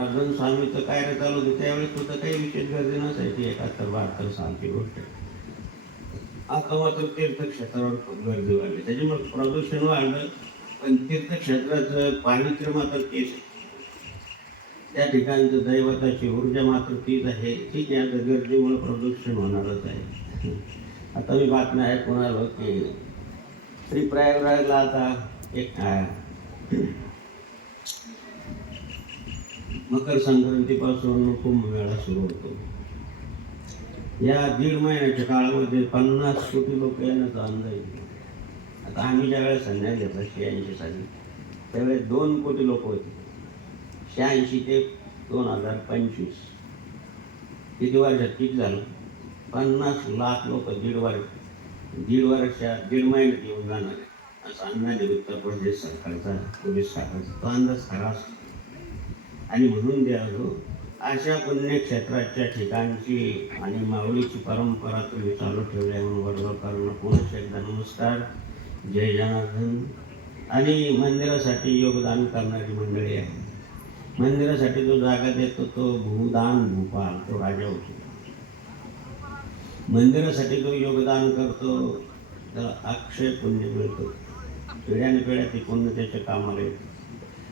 अर्जुन स्वामीचं काय रे चालू होतं त्यावेळेस सुद्धा काही विशेष गर्दी नसायची. 71-72 सालची गोष्ट आहे. आता मात्र तीर्थक्षेत्रावर खूप गर्दी वाढली, त्याच्यामुळे प्रदूषण वाढलं. पण तीर्थक्षेत्राचं पावित्र्य मात्र तेच आहे. त्या ठिकाणचं दैवताची ऊर्जा मात्र तीच आहे. ठीक आहे, आता गर्दीमुळे प्रदूषण होणारच आहे. आता मी बातम्या ऐकून आलो की श्री प्रयागराजला आता एक मकर संक्रांतीपासून कुंभमेळा सुरू होतो. या 1.5 महिन्याच्या काळामध्ये 50 कोटी लोक येण्याचा अंदाज आहे. आता आम्ही ज्यावेळेस संन्यास घेतला 86 साली, त्यावेळेस 2 कोटी लोक होते. 86 ते 2025 किती वर्षात किती झालं? 50 लाख लोक दीड वर्षात 1.5 महिन्यात येऊन जाणार आहे, असा अंदाज उत्तर प्रदेश सरकारचा, पोलीस खात्याचा. तो अंदाज खरा असतो. आणि म्हणून द्यावं, अशा पुण्यक्षेत्राच्या ठिकाणची आणि माऊलीची परंपरा तुम्ही चालू ठेवल्या म्हणून वडवळकरांना पुन्हा एकदा नमस्कार, जय जनार्दन. आणि मंदिरासाठी योगदान करणारी मंडळी आहे. मंदिरासाठी जो जागा देतो तो भूदान भूपाल, तो राजा होतो. मंदिरासाठी जो योगदान करतो त्याला अक्षय पुण्य मिळतो. पिढ्याने पिढ्या ती पुण्य त्याच्या कामाला येतं.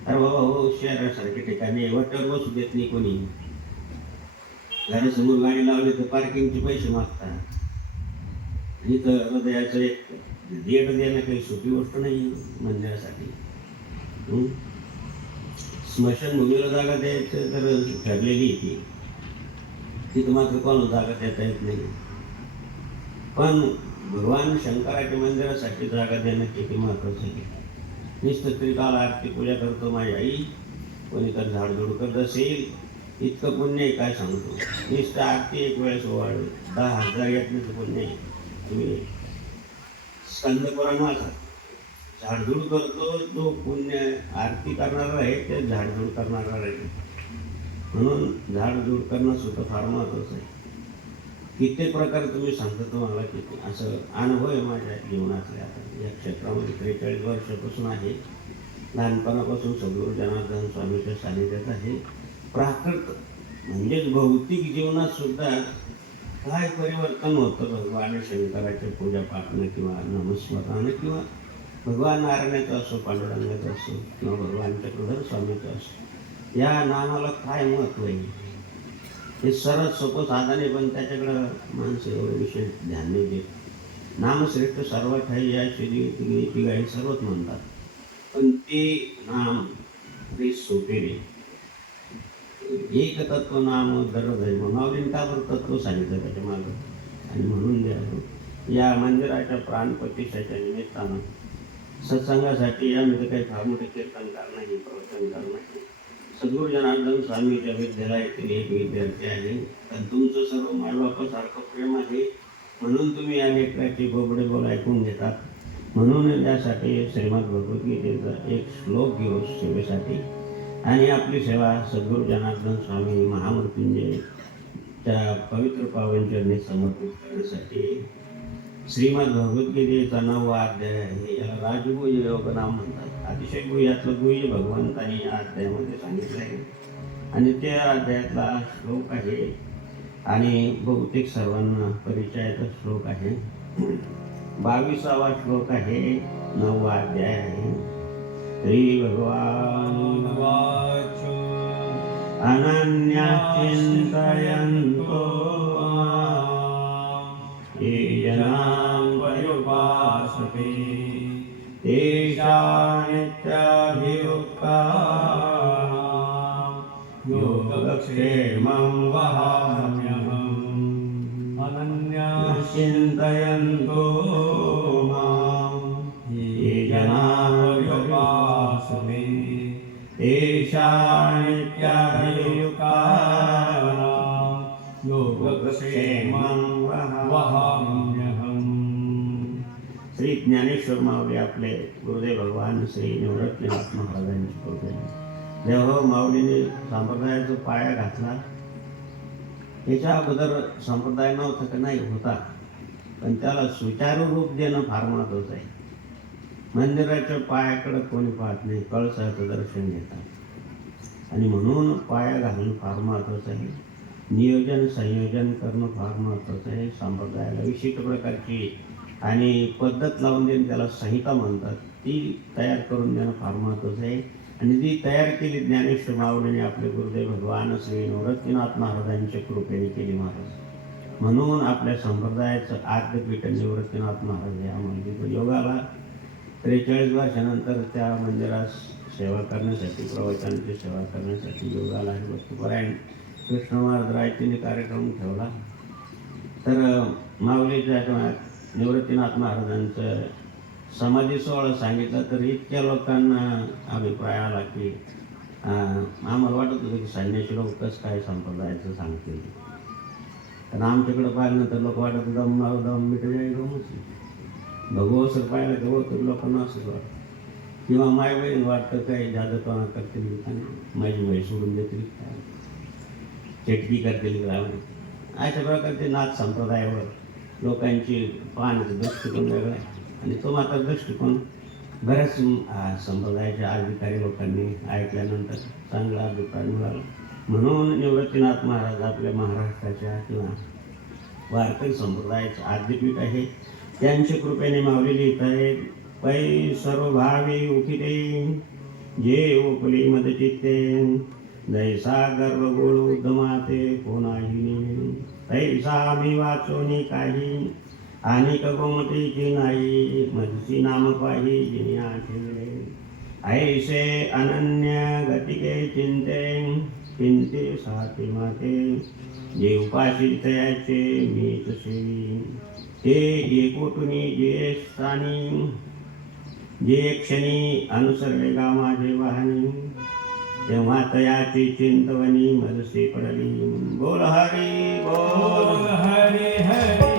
अरे बाबा हो, शहरासारख्या ठिकाणी वटर बसू देत नाही कोणी. घरासमोर गाडी लावली तर पार्किंगचे पैसे मागतात. इथं हृदयाचं एक देठ देणं काही सोपी गोष्ट नाही मंदिरासाठी. स्मशानभूमीला जागा द्यायचं तर ठरलेली ती, तिथं मात्र कोणाला जागा देता येत नाही. पण भगवान शंकराच्या मंदिरासाठी जागा देणं किती महत्वाचं आहे. नुसतं तरी काल आरती पूजा करतो माझी आई, कोणी तर झाडझूड करत असेल, इतकं पुण्य आहे काय सांगतो. नुसतं आरती एक वेळेस ओवाळली 10,000 यातनं पुण्य आहे. तुम्ही स्कंद पुराण वाचा, झाडझूड करतो तो पुण्य आरती करणारा आहे, ते झाडझूड करणारा आहे. म्हणून झाडझूड करणं सुद्धा फार महत्वाचं आहे. कित्येक प्रकार तुम्ही सांगता, तुम्हाला किती असं अनुभव आहे माझ्या जीवनातले. आता या क्षेत्रामध्ये 43 वर्षापासून आहे. लहानपणापासून सद्गुरू जनार्दन स्वामीच्या सानिध्यात आहे. प्राकृत म्हणजेच भौतिक जीवनात सुद्धा काय परिवर्तन होतं भगवान शंकराच्या पूजापाठनं किंवा नामस्मरणानं किंवा भगवान नारायणाचं असो, पांडुरंगाचं असो किंवा भगवान चक्रधर स्वामीचं असो, या नामाला काय महत्त्व आहे हे सरळ सोपं साधन आहे. पण त्याच्याकडं माणसं एवढं विशेष ध्यान नाही देत. नामश्रेष्ठ सर्वात आहे या श्री गाई सर्वच म्हणतात, पण ते नाम ते सोपे रे. एक तत्व नाम दरधर्म, माऊलींनी का बरं तत्व सांगितलं त्याच्या मागं. आणि म्हणून द्यावं, या मंदिराच्या प्राणप्रतिष्ठेच्या निमित्तानं सत्संगासाठी आम्ही काही फार मोठे कीर्तनकार नाही, प्रवचनकार नाही. सद्गुरू जनार्दन स्वामीच्या विद्यालयातील एक विद्यार्थी आहे. पण तुमचं सर्व मायबापासारखं प्रेम आहे, म्हणून तुम्ही या लेकराचे बोबडे बोल ऐकून घेतात. म्हणून त्यासाठी श्रीमद भगवद्गीतेचा एक श्लोक घेऊ सेवेसाठी, आणि आपली सेवा सद्गुरू जनार्दन स्वामी महामृत्युंजयच्या पवित्र पावनचरणी समर्पित करण्यासाठी. श्रीमद भगवद्गीतेचा 9वा अध्याय आहे. याला राजगुह्य योग नाम म्हणतात. अतिशय गुह्यातलं गुह्य भगवंतांनी या अध्यायामध्ये सांगितलं आहे. आणि त्या अध्यायातला श्लोक आहे आणि बहुतेक सर्वांना परिचयाचा श्लोक आहे. 22वा श्लोक आहे, 9वा अध्याय आहे. श्री भगवान वाच अनन्या चिंतयन्तो ये जनां पर्युपासते तेषां नित्याभियुक्तानां योगक्षेमं वहाम्यहम्. अनन्याः चिन्तयन्तो मां ये जनाः पर्युपासते तेषां नित्याभियुक्तानां योगक्षेमं वहाम्यहम्. श्री ज्ञानेश्वर माऊली आपले गुरुदेव भगवान श्री निवृत्तीनाथ महाराजांची कृपा. जेव्हा माऊलीने संप्रदायाचा पाया घातला, याच्या अगोदर संप्रदाय नव्हता का नाही होता, पण त्याला सुचारू रूप देणं फार महत्त्वाचं आहे. मंदिराच्या पायाकडे कोणी पाहत नाही, कळसाचं दर्शन घेतात. आणि म्हणून पाया घालणं फार महत्त्वाचं आहे. नियोजन संयोजन करणं फार महत्त्वाचं आहे. संप्रदायाला विशिष्ट प्रकारची आणि पद्धत लावून देणं, त्याला संहिता म्हणतात, ती तयार करून देणं फार महत्त्वाचं आहे. आणि ती तयार केली ज्ञानेश्वर माऊलीने आपले गुरुदेव भगवान श्री निवृत्तीनाथ महाराजांच्या कृपेने केली महाराज. म्हणून आपल्या संप्रदायाचं आद्यपीठ निवृत्तीनाथ महाराज या मंदिर योगाला 43 वर्षानंतर त्या मंदिरास सेवा करण्यासाठी, प्रवचनाची सेवा करण्यासाठी योगाला आणि वस्तुपरायण कृष्ण महाराज रायतीने कार्यक्रम ठेवला. तर माऊलीच्या निवृत्तीनाथ महाराजांचं समाधी सोहळा सांगितलं तर इतक्या लोकांना अभिप्राय आला की आम्हाला वाटत होतं की संन्यासी लोक कसं काय संप्रदायाचं सांगतील. कारण आमच्याकडं पाहिलं तर लोक वाटत दम मारू दम मिट जाईल गमच भगवसर पाहिलं तर होतं लोकांना असंच वाटतं. किंवा माय बहीण वाटतं काही जादूटोणा करतील आणि माझी माई सोडून देतील, काय चटकी करतील ग्रामीण. अशा प्रकारचे नाथ संप्रदायावर लोकांची पाहण्याचा दृष्टिकोन वेगळा आहे. आणि तो मात्र दृष्टिकोन बऱ्याच संप्रदायाच्या अधिकारी लोकांनी ऐकल्यानंतर चांगला अभिप्राय मिळाला. म्हणून निवृत्तीनाथ महाराज आपल्या महाराष्ट्राच्या किंवा वारकरी संप्रदायाचं आद्यपीठ आहे. त्यांच्या कृपेने माऊली लिहित आहेत, पै सर्व भावे उठिते जे ओपली मद चित्ते, जैसा गर्व गोळ उद्दमाते कोणाही, तैसा मी वाचोनी काही अनेक गोमतीची नाही, मधुची नाम पाही जिनी आठवले, ऐसे अनन्य गतिके चिंते, चिंते साते माते जे उपाशी तयाचे मीच सेवी, ते एकोटुनी जे स्थानी, जे क्षणी अनुसरले गा माझे वाहनी, तेव्हा तयाची चिंतवनी मदसे पडली. बोल हरी बोल हरी हरी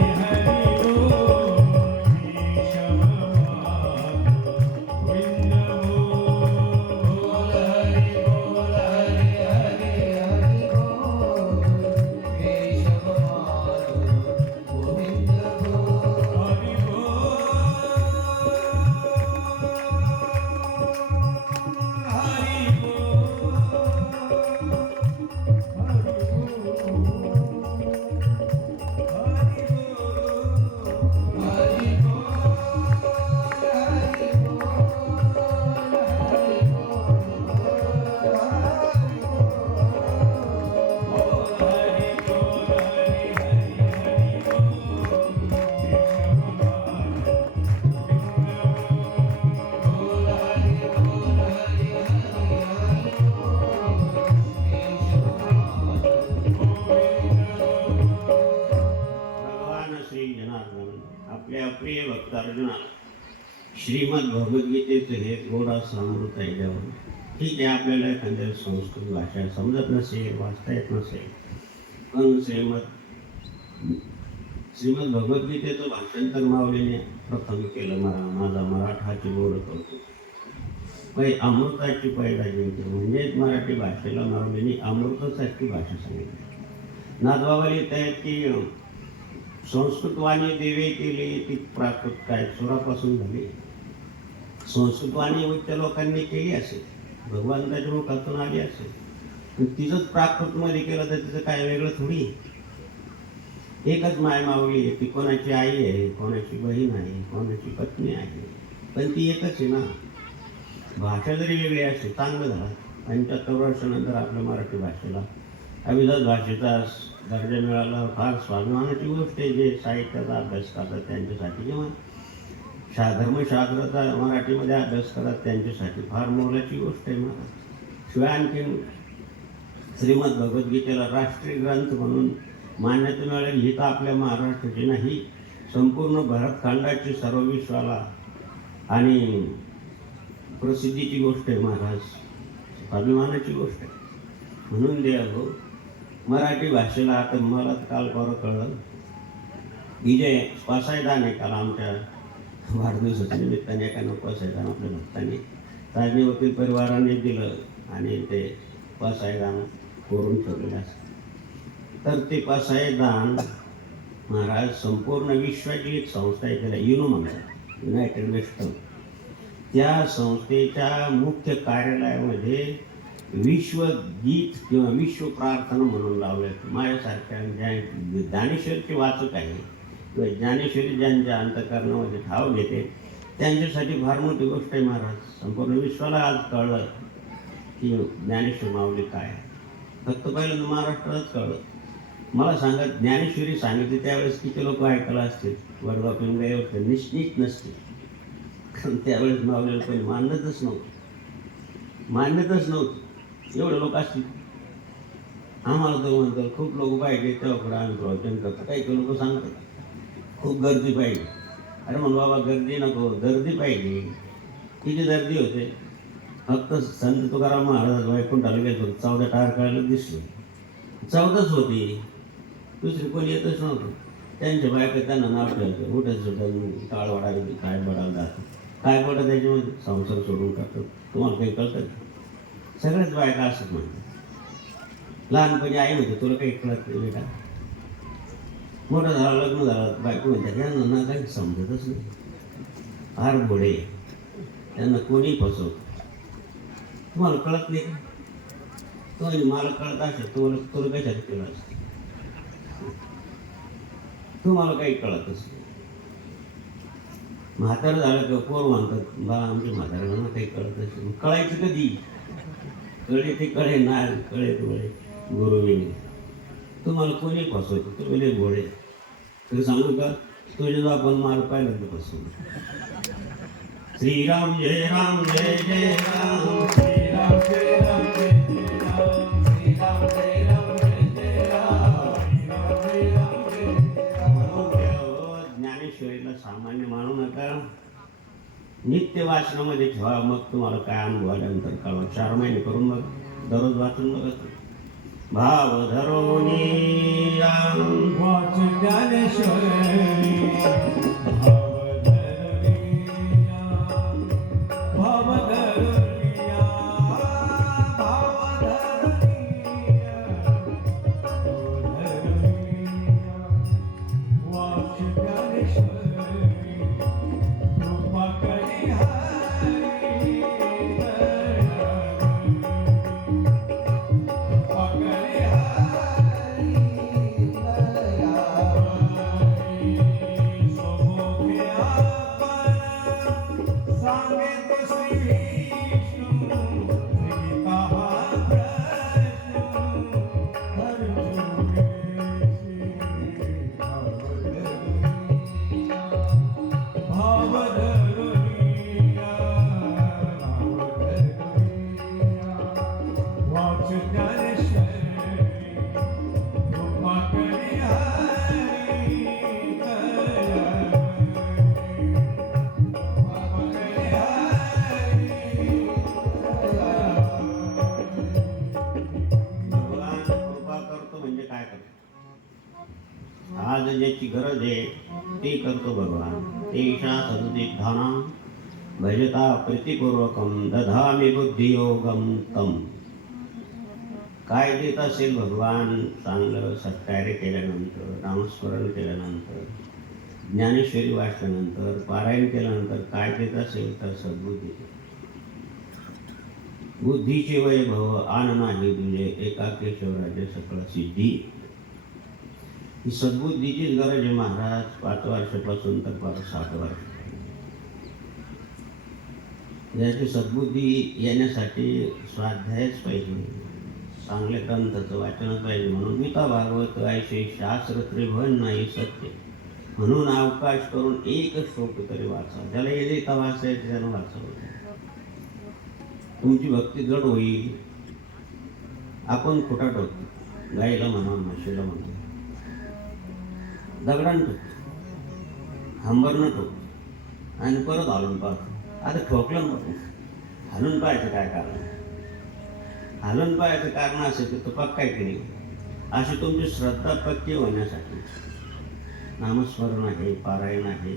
आपल्या प्रिय भक्त अर्जुनाला श्रीमद भगवद्गीतेचं हे थोडासा अमृत आहे द्यावं. ठीक आहे, आपल्याला एखाद्या संस्कृत भाषा समजत नसेल, वाचता येत नसेल, पण श्रीमद भगवद्गीतेचं भाषांतर माऊलीने प्रथम केलं. माझा मराठाची बोल करतो अमृताची पैदा जिंकतो. म्हणजेच मराठी भाषेला माऊलीने अमृतासारखी भाषा सांगितली. नाथबाबा लिहित आहेत की संस्कृत वाणी देवे केली ती प्राकृत काय सुरापासून झाली. संस्कृत वाणी उच्च लोकांनी केली असेल, भगवंताच्या मुखातून आली असेल, पण तिचंच प्राकृतमध्ये केलं तर तिचं काय वेगळं थोडी. एकच माय माऊली आहे, ती कोणाची आई आहे, कोणाची बहीण आहे, कोणाची पत्नी आहे, पण ती एकच आहे ना. भाषा जरी वेगळी असते चांगलं झालं. 75 वर्षानंतर आपल्या मराठी भाषेला अभिजात भाषेचा दर्जा मिळाला, फार स्वाभिमानाची गोष्ट आहे. जे साहित्याचा अभ्यास करतात त्यांच्यासाठी किंवा धर्मशास्त्राचा मराठीमध्ये अभ्यास करतात त्यांच्यासाठी फार मोलाची गोष्ट आहे मला. शिवाय आणखीन श्रीमद भगवद्गीतेला राष्ट्रीय ग्रंथ म्हणून मान्यता मिळाली ही तर आपल्या महाराष्ट्राची नाही, संपूर्ण भरतखंडाची सर्व विश्वाला आणि प्रसिद्धीची गोष्ट आहे महाराज, स्वाभिमानाची गोष्ट आहे. म्हणून द्या हो मराठी भाषेला. आता मला काल परवा कळलं विजय पासायदान आहे, काल आमच्या वाढदिवसाच्या निमित्ताने एका पासायदान आपल्या भक्तांनी ताजी वकील परिवाराने दिलं आणि ते पासायदान करून ठेवलेलं असतं. तर ते पासायदान महाराज संपूर्ण विश्वाची एक संस्था आहे, त्याला युनो म्हणतात, युनायटेड वेस्टर्न. त्या संस्थेच्या मुख्य कार्यालयामध्ये विश्वगीत किंवा विश्व प्रार्थना म्हणून लावलेत. माझ्यासारख्या ज्या ज्ञानेश्वरीचे वाचक आहे किंवा ज्ञानेश्वरी ज्यांच्या अंतःकरणामध्ये ठाव घेते त्यांच्यासाठी फार मोठी गोष्ट आहे महाराज. संपूर्ण विश्वाला आज कळलं की ज्ञानेश्वर माऊली काय आहे. फक्त पहिल्यांदा महाराष्ट्रातच कळलं. मला सांगा, ज्ञानेश्वरी सांगितली त्यावेळेस किती लोक ऐकायला असतील? वडगाव पिंगळ्यावर निश्चित नसते, कारण त्यावेळेस माऊलीला कोणी मानतच नव्हतं. एवढे लोक असतील. आम्हाला तो म्हणतात खूप लोक पाहिजे तेव्हा आम्ही प्रवचन करतो. काही लोक सांगतात खूप गर्दी पाहिजे. अरे म्हणून बाबा गर्दी नको, गर्दी पाहिजे. किती गर्दी होते? फक्त संत तुकाराम महाराज वैकुंठाला गेलो 14 टारकाळाला दिसले. 14च होती, दुसरी कोणी येतच नव्हतं. त्यांच्या बायका त्यांना नाव ठेवतं, उठत सुटून टाळ वाढायला काय बडायला जातं. काय पडतं त्याच्यामध्ये? संसार सोडून टाकतो. तुम्हाला काही कळतं? सगळ्याच बायका असत म्हणतात. लहानपणी आई म्हणते तुला काही कळत नाही बेटा. मोठं झालं, लग्न झालं, बायको म्हणतात यांना ना काही समजतच नाही, फार भोळे, त्यांना कोणी फसवतं. तुम्हाला कळत नाही? तुम्हाला मला कळत असेल तुला कशात केलं असतं? तुम्हाला काही कळतच नाही. म्हातारं झालं किंवा पोर म्हणतात बा आमच्या म्हाताऱ्याला काही कळत असेल. कळायचं कधी? कळे ते कळे ना, कळे तुळे गुरुविने. तुम्हाला कोणी फसवतो? तुम्ही लय भोळे. तरी सांगू का, तुझे जो आपण माल पाहिलं तर फसवू. श्रीराम जय राम जय जय राम, श्रीराम जय राम जय जय राम, श्रीराम जय राम जय जय राम, श्रीराम जय राम जय राम. ज्ञानेश्वरीला सामान्य मानू नका, नित्य वाचनामध्ये ठेवा. मग तुम्हाला काय अनुभव आल्यानंतर कळवा. 4 महिने करून बघ, दररोज वाचून बघा. भाव धरोनी वाच ज्ञानेश्वरी, भाव धरोनिया, वाच ज्ञानेश्वरी, कृपा करी हरी, आज ज्याची गरज आहे ते करतो भगवान. तेषा सदुदिग्धाना भजता प्रीतिपूर्वकम दधामी बुद्धियोगम तम. काय देत असेल भगवान? चांगलं सत्कार्य केल्यानंतर, नामस्मरण केल्यानंतर, ज्ञानेश्वरी वाचल्यानंतर, पारायण केल्यानंतर काय देत असेल तर सद्बुद्धी. बुद्धीचे वैभव आन नाही तुझे, एकाकेश्वराचे सकळ सिद्धी. ही सद्बुद्धीचीच गरज आहे महाराज. 5 वर्षापासून तर 7 वर्ष. याची सद्बुद्धी येण्यासाठी स्वाध्यायच पाहिजे, चांगल्या ग्रंथाचं वाचनच पाहिजे. म्हणून गीता भागवत ऐसे शास्त्र त्रिभुवन नाही सत्य, म्हणून अवकाश करून एक श्लोक तरी वाचा. ज्याला येता वाचायचं त्यानं वाचावं. तुमची भक्ती जड होईल. आपण खोटा ठेवतो, गाईला म्हणा, म्हशीला म्हणा, दगडानं ठोकतो, हंबरनं ठोकतो आणि परत हालून पाहतो. आता ठोकलं नको, हालून पाहायचं काय कारण? हालून पाहायचं कारण असेल तर तो पक्का केली. अशी तुमची श्रद्धा पक्की होण्यासाठी नामस्मरण आहे, पारायण आहे,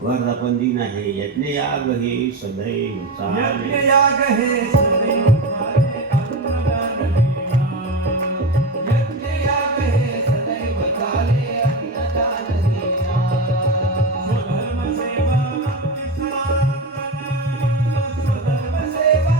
वर्धापन दिन आहे, यज्ञयाग हे सदैव चाले. यज्ञयाग हे सदैव चाले. स्वधर्म सेवा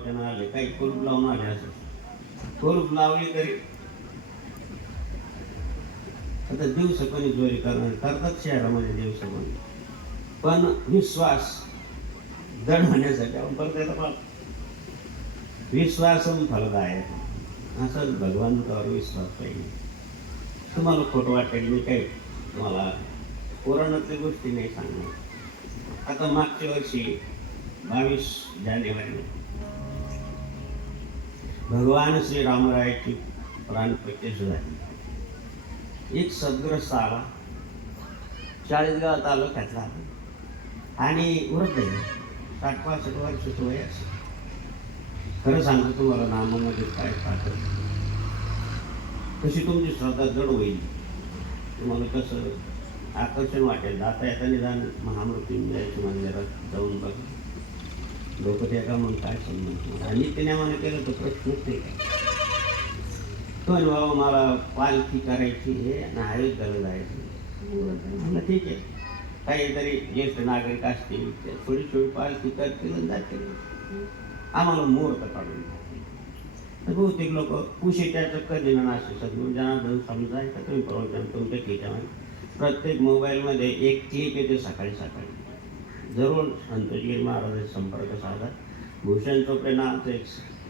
प्रवचन आले, काही कुलूप लावून आले, असं कुलूप लावली तरी आता दिवस कोणी चोरी करतात शहरामध्ये दिवस कोणी, पण विश्वास दृढ होण्यासाठी आपण परत येतो. विश्वास फलदायक, असं भगवंतावर विश्वास पाहिजे. तुम्हाला खोटं वाटेल, मी काही तुम्हाला पुराणातल्या गोष्टी नाही सांगणार. आता मागच्या वर्षी 22 जानेवारी भगवान श्रीरामरायाची प्राणप्रतिष्ठा झाली. एक सद्ग्रस्त आला, 40 तालुक्यातला, आणि वृद्ध आहे, 60-65 वर्षाचं वय असेल. खरं सांगतो तुम्हाला, नामामध्ये काय ताकद, कशी तुमची श्रद्धा जड होईल, तुम्हाला कसं आकर्षण वाटेल. जाता येता निदान महामृत्युंजयाच्या मंदिरात जाऊन बघा, लोक त्या का मग काय समजणार. आणि त्याने केलं तर प्रश्नच नाही काय. पण बाबा मला पालखी करायची आहे आणि अयोध्येला जायचं. मला ठीक आहे, काहीतरी ज्येष्ठ नागरिक असतील ते थोडी थोडी पालखी करतील आणि जातील, आम्हाला मुहूर्त काढून तर बहुतेक लोक कुशीच्याचं कधी असे सद्गुरू जनार्दन समजायचं. तुम्ही प्रवचन तुमच्या खिच्यामध्ये प्रत्येक मोबाईलमध्ये एक क्लिप येते सकाळी सकाळी. जरूर संतोषगिरी महाराजांचा संपर्क साधा. भूषण चोपडे नावाचं एक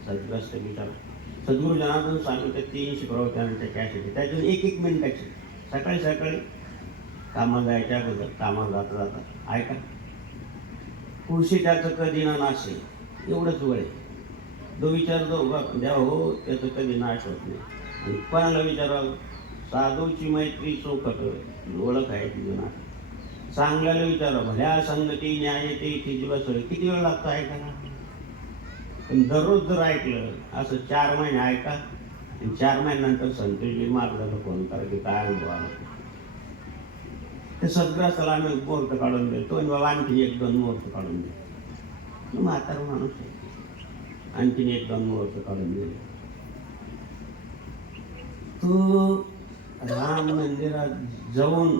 सद्ग्रस्त विचार, सद्गुरू जनार्दन स्वामींच्या 300 प्रवचनांच्या कॅसेट, त्यातून 1-1 मिनिटाची सकाळी सकाळी कामाला जायच्या अगोदर, कामाला जाता जाता ऐका. कुशीच्याचं कधी ना नाशे, एवढंच वय. तो विचारतो द्या हो, त्याचं कधी नाश होत नाही. आणि कोणाला विचारावं, साधूची मैत्री चौकट ओळख आहे तिचं नाश. चांगल्याला विचारावं, भल्या संगती न्याय ते तिची बसवली, किती वेळ लागतो ऐकायला. पण दररोज जर ऐकलं असं 4 महिने ऐका, आणि 4 महिन्यानंतर संतोषगिरी महाराजाला फोन करा की काय अनुभव आला. ते सद्ग्रस्ताला आम्ही मुहूर्त काढून देतो, आणि बाबा आणखी 1-2 मुहूर्त काढून देतो. म्हातारा माणूस आहे, आणखीन 1-2 मुहूर्त काढून दिले. तो राम मंदिरात जाऊन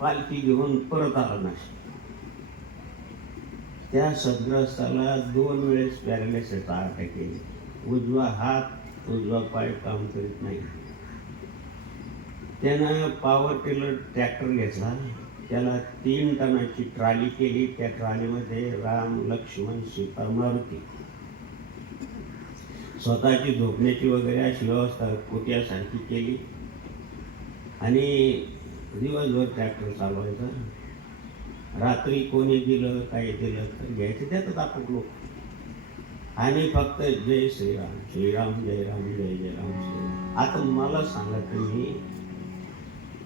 पालखी घेऊन परत आला नाही. त्या सद्ग्रस्ताला 2 वेळेस पॅरालिसिसचा अटॅक केली. उजवा हात उजवा पाय काम करीत नाही. त्यानं पॉवर टिलर ट्रॅक्टर घेतला, त्याला 3 टनाची ट्रॉली केली. त्या ट्रॉलीमध्ये राम, लक्ष्मण, सीता, मारुती, स्वतःची झोपण्याची वगैरे अशी व्यवस्था कुट्यासारखी केली. आणि दिवसभर ट्रॅक्टर चालवायचा. रात्री कोणी दिलं काही दिलं तर घ्यायचं, त्यातच आपण लोक. आणि फक्त जय श्रीराम, श्रीराम जय राम, जय जय राम श्रीराम. आता मला सांगा, तुम्ही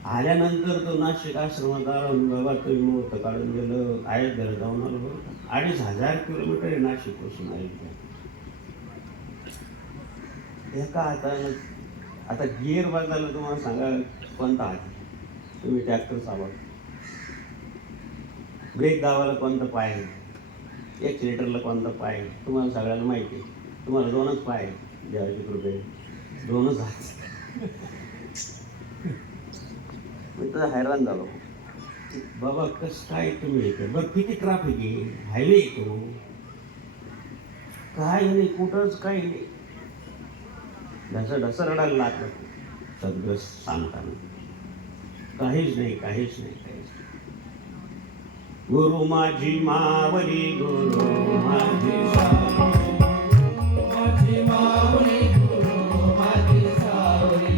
आल्यानंतर तो नाशिक आश्रमात आला, बाबा तुम्ही मुहूर्त काढून गेलं, अयोध्येला जाऊन आलो. बरोबर 2,500 किलोमीटर आहे नाशिकपासून अयोध्या. एका हातानं आता गिअर बदलायला तुम्हाला सांगा कोणता हात, तुम्ही ट्रॅक्टर चालवा, ब्रेक दाबायला कोणता पाय आहे, एक्सिलेटरला कोणता पाय आहे, तुम्हाला सगळ्यांना माहिती आहे. तुम्हाला 2च पाय आहे, देवाची कृपे 2च हात. मी तर हैराण झालो, बाबा कसं काय तुम्ही येतं. बरं किती ट्रॅफिक आहे, हायवे येतो काय नाही, कुठंच काही नाही. ढसं रडायला लागलं सद्ग्रस्त सांगताना. काहीच नाही, काहीच नाही, काहीच नाही. गुरु माझी मावली, गुरु माझी सावली, माझी मावली, गुरु माझी सावली,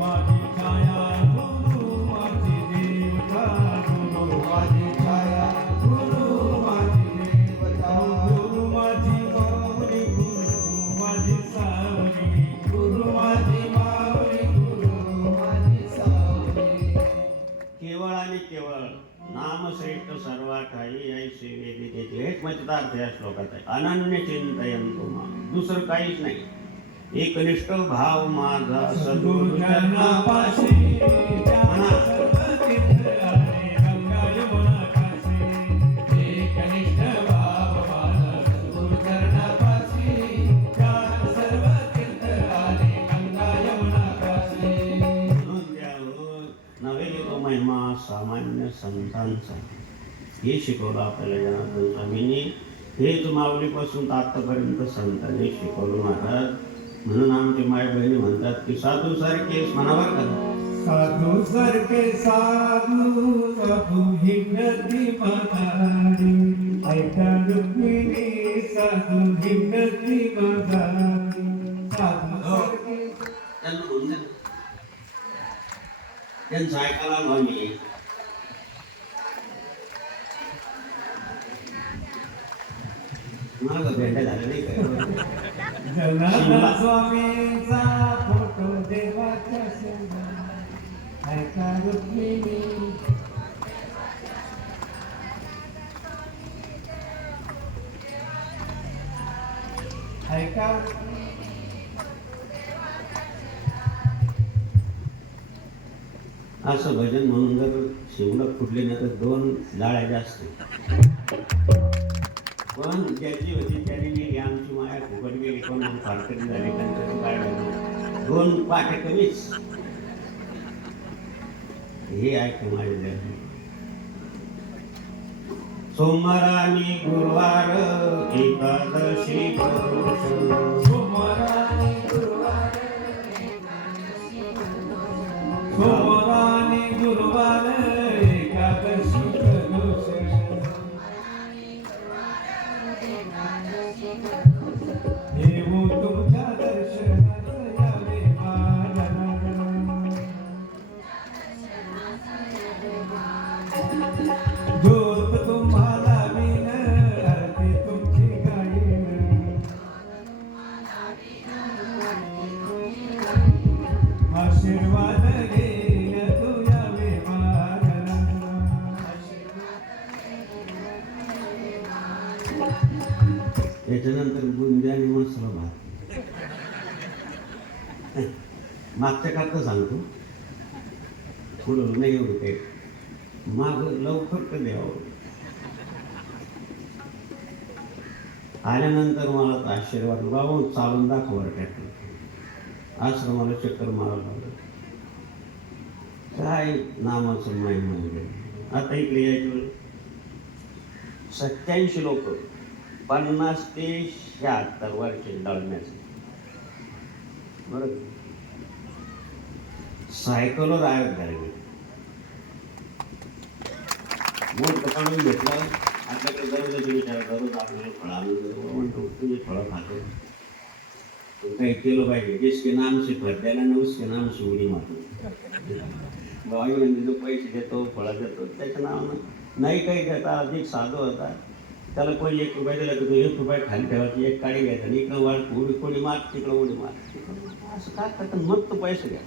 माझी छाया, गुरु माझी देवता, गुरु माझी छाया, गुरु माझी देवता, गुरु माझी मावली, गुरु माझी सावली, गुरु माझी मावली, गुरु माझी सावली. केवळ आणि केवळ नामश्रेष्ठ सर्वा ठाई ऐसे वेदिकेचे, हेच मचितार्थ या श्लोकात आहे. अनन्य चिंतयन तुम्हा, दुसरं काहीच नाही. एकनिष्ठ भाव माझा सद्गुरु चरणापाशी, सामान्य संतांचा हे शिकवलं आपल्याला जनार्दन स्वामींनी. हेच माऊलीपासून तर आतापर्यंत संतांनी शिकवलं महाराज. म्हणून आमचे माय बहिणी म्हणतात की साधू सारखे म्हणावर का साधू सारखे साधू साधू हिंडती माघारी ऐका रुक्मिणी साधू हिंडती माघारी साधू सारखे त्यांना म्हणून द्या ना. त्यांचं ऐकायला आलो आम्ही. मला भेंड्या झाल्या नाही काय जनार्दन स्वामींचा फोटो देवाच्या शेजारी ऐका रुक्मिणी ऐका असं भजन म्हणून जर शिवणं फुटले ना तर 2 लाळ्या जास्त. पण ज्याची होती त्याने गेली आमची माया फुकट गेली. पण फारकरी झाली त्यांचं काय झालं 2 पाटे कमीच. हे ऐक माझे सोमवार आणि गुरुवार एकादशी करोष. सोमवार आणि गुरुवार सोमवार आणि गुरुवार एकादशी करोष. देवो तुमच्या दर्शनात यावे ज्योत तुम्हाला विन आरती तुमची गायीन. आशीर्वाद घेईन तू यावे त्याच्यानंतर बुंदी आणि मसाला भात. मागच्या काळात सांगतो पुढं नाही एवढं काही माग लवकर कधी यावं. आल्यानंतर मला तर आश्चर्य वाटलं बाबा चालून दाखव ट्रॅक्टर. आश्रमाला चक्कर मारावं लागलं. काय नामाचं माहीत म्हणजे आता इकडे यायचं 87 लोक 50 ते 76 वर्षे दळण्याचे बरं. सायकलवर आयोग झाले. मोठ काढून घेतलं. आपल्याकडे दररोज विचार दररोज आपल्याला फळं आणून म्हणतो तुम्ही फळं खातो काही केलं पाहिजे. जिसके नाम से फळ द्यायला ना उसके नाम से उडी मारतो. आई म्हणजे जो पैसे देतो फळं देतो त्याच्या नावानं नाही काही देता. अधिक साधू होता. त्याला कोणी 1 रुपया दिला तर तो 1 रुपया खाली ठेवायची. 1 काडी घ्यायचा आणि इकडं वाढ उडी कोणी मार तिकडं उडी मार असं काय करतात. मग तो पैसे घ्या.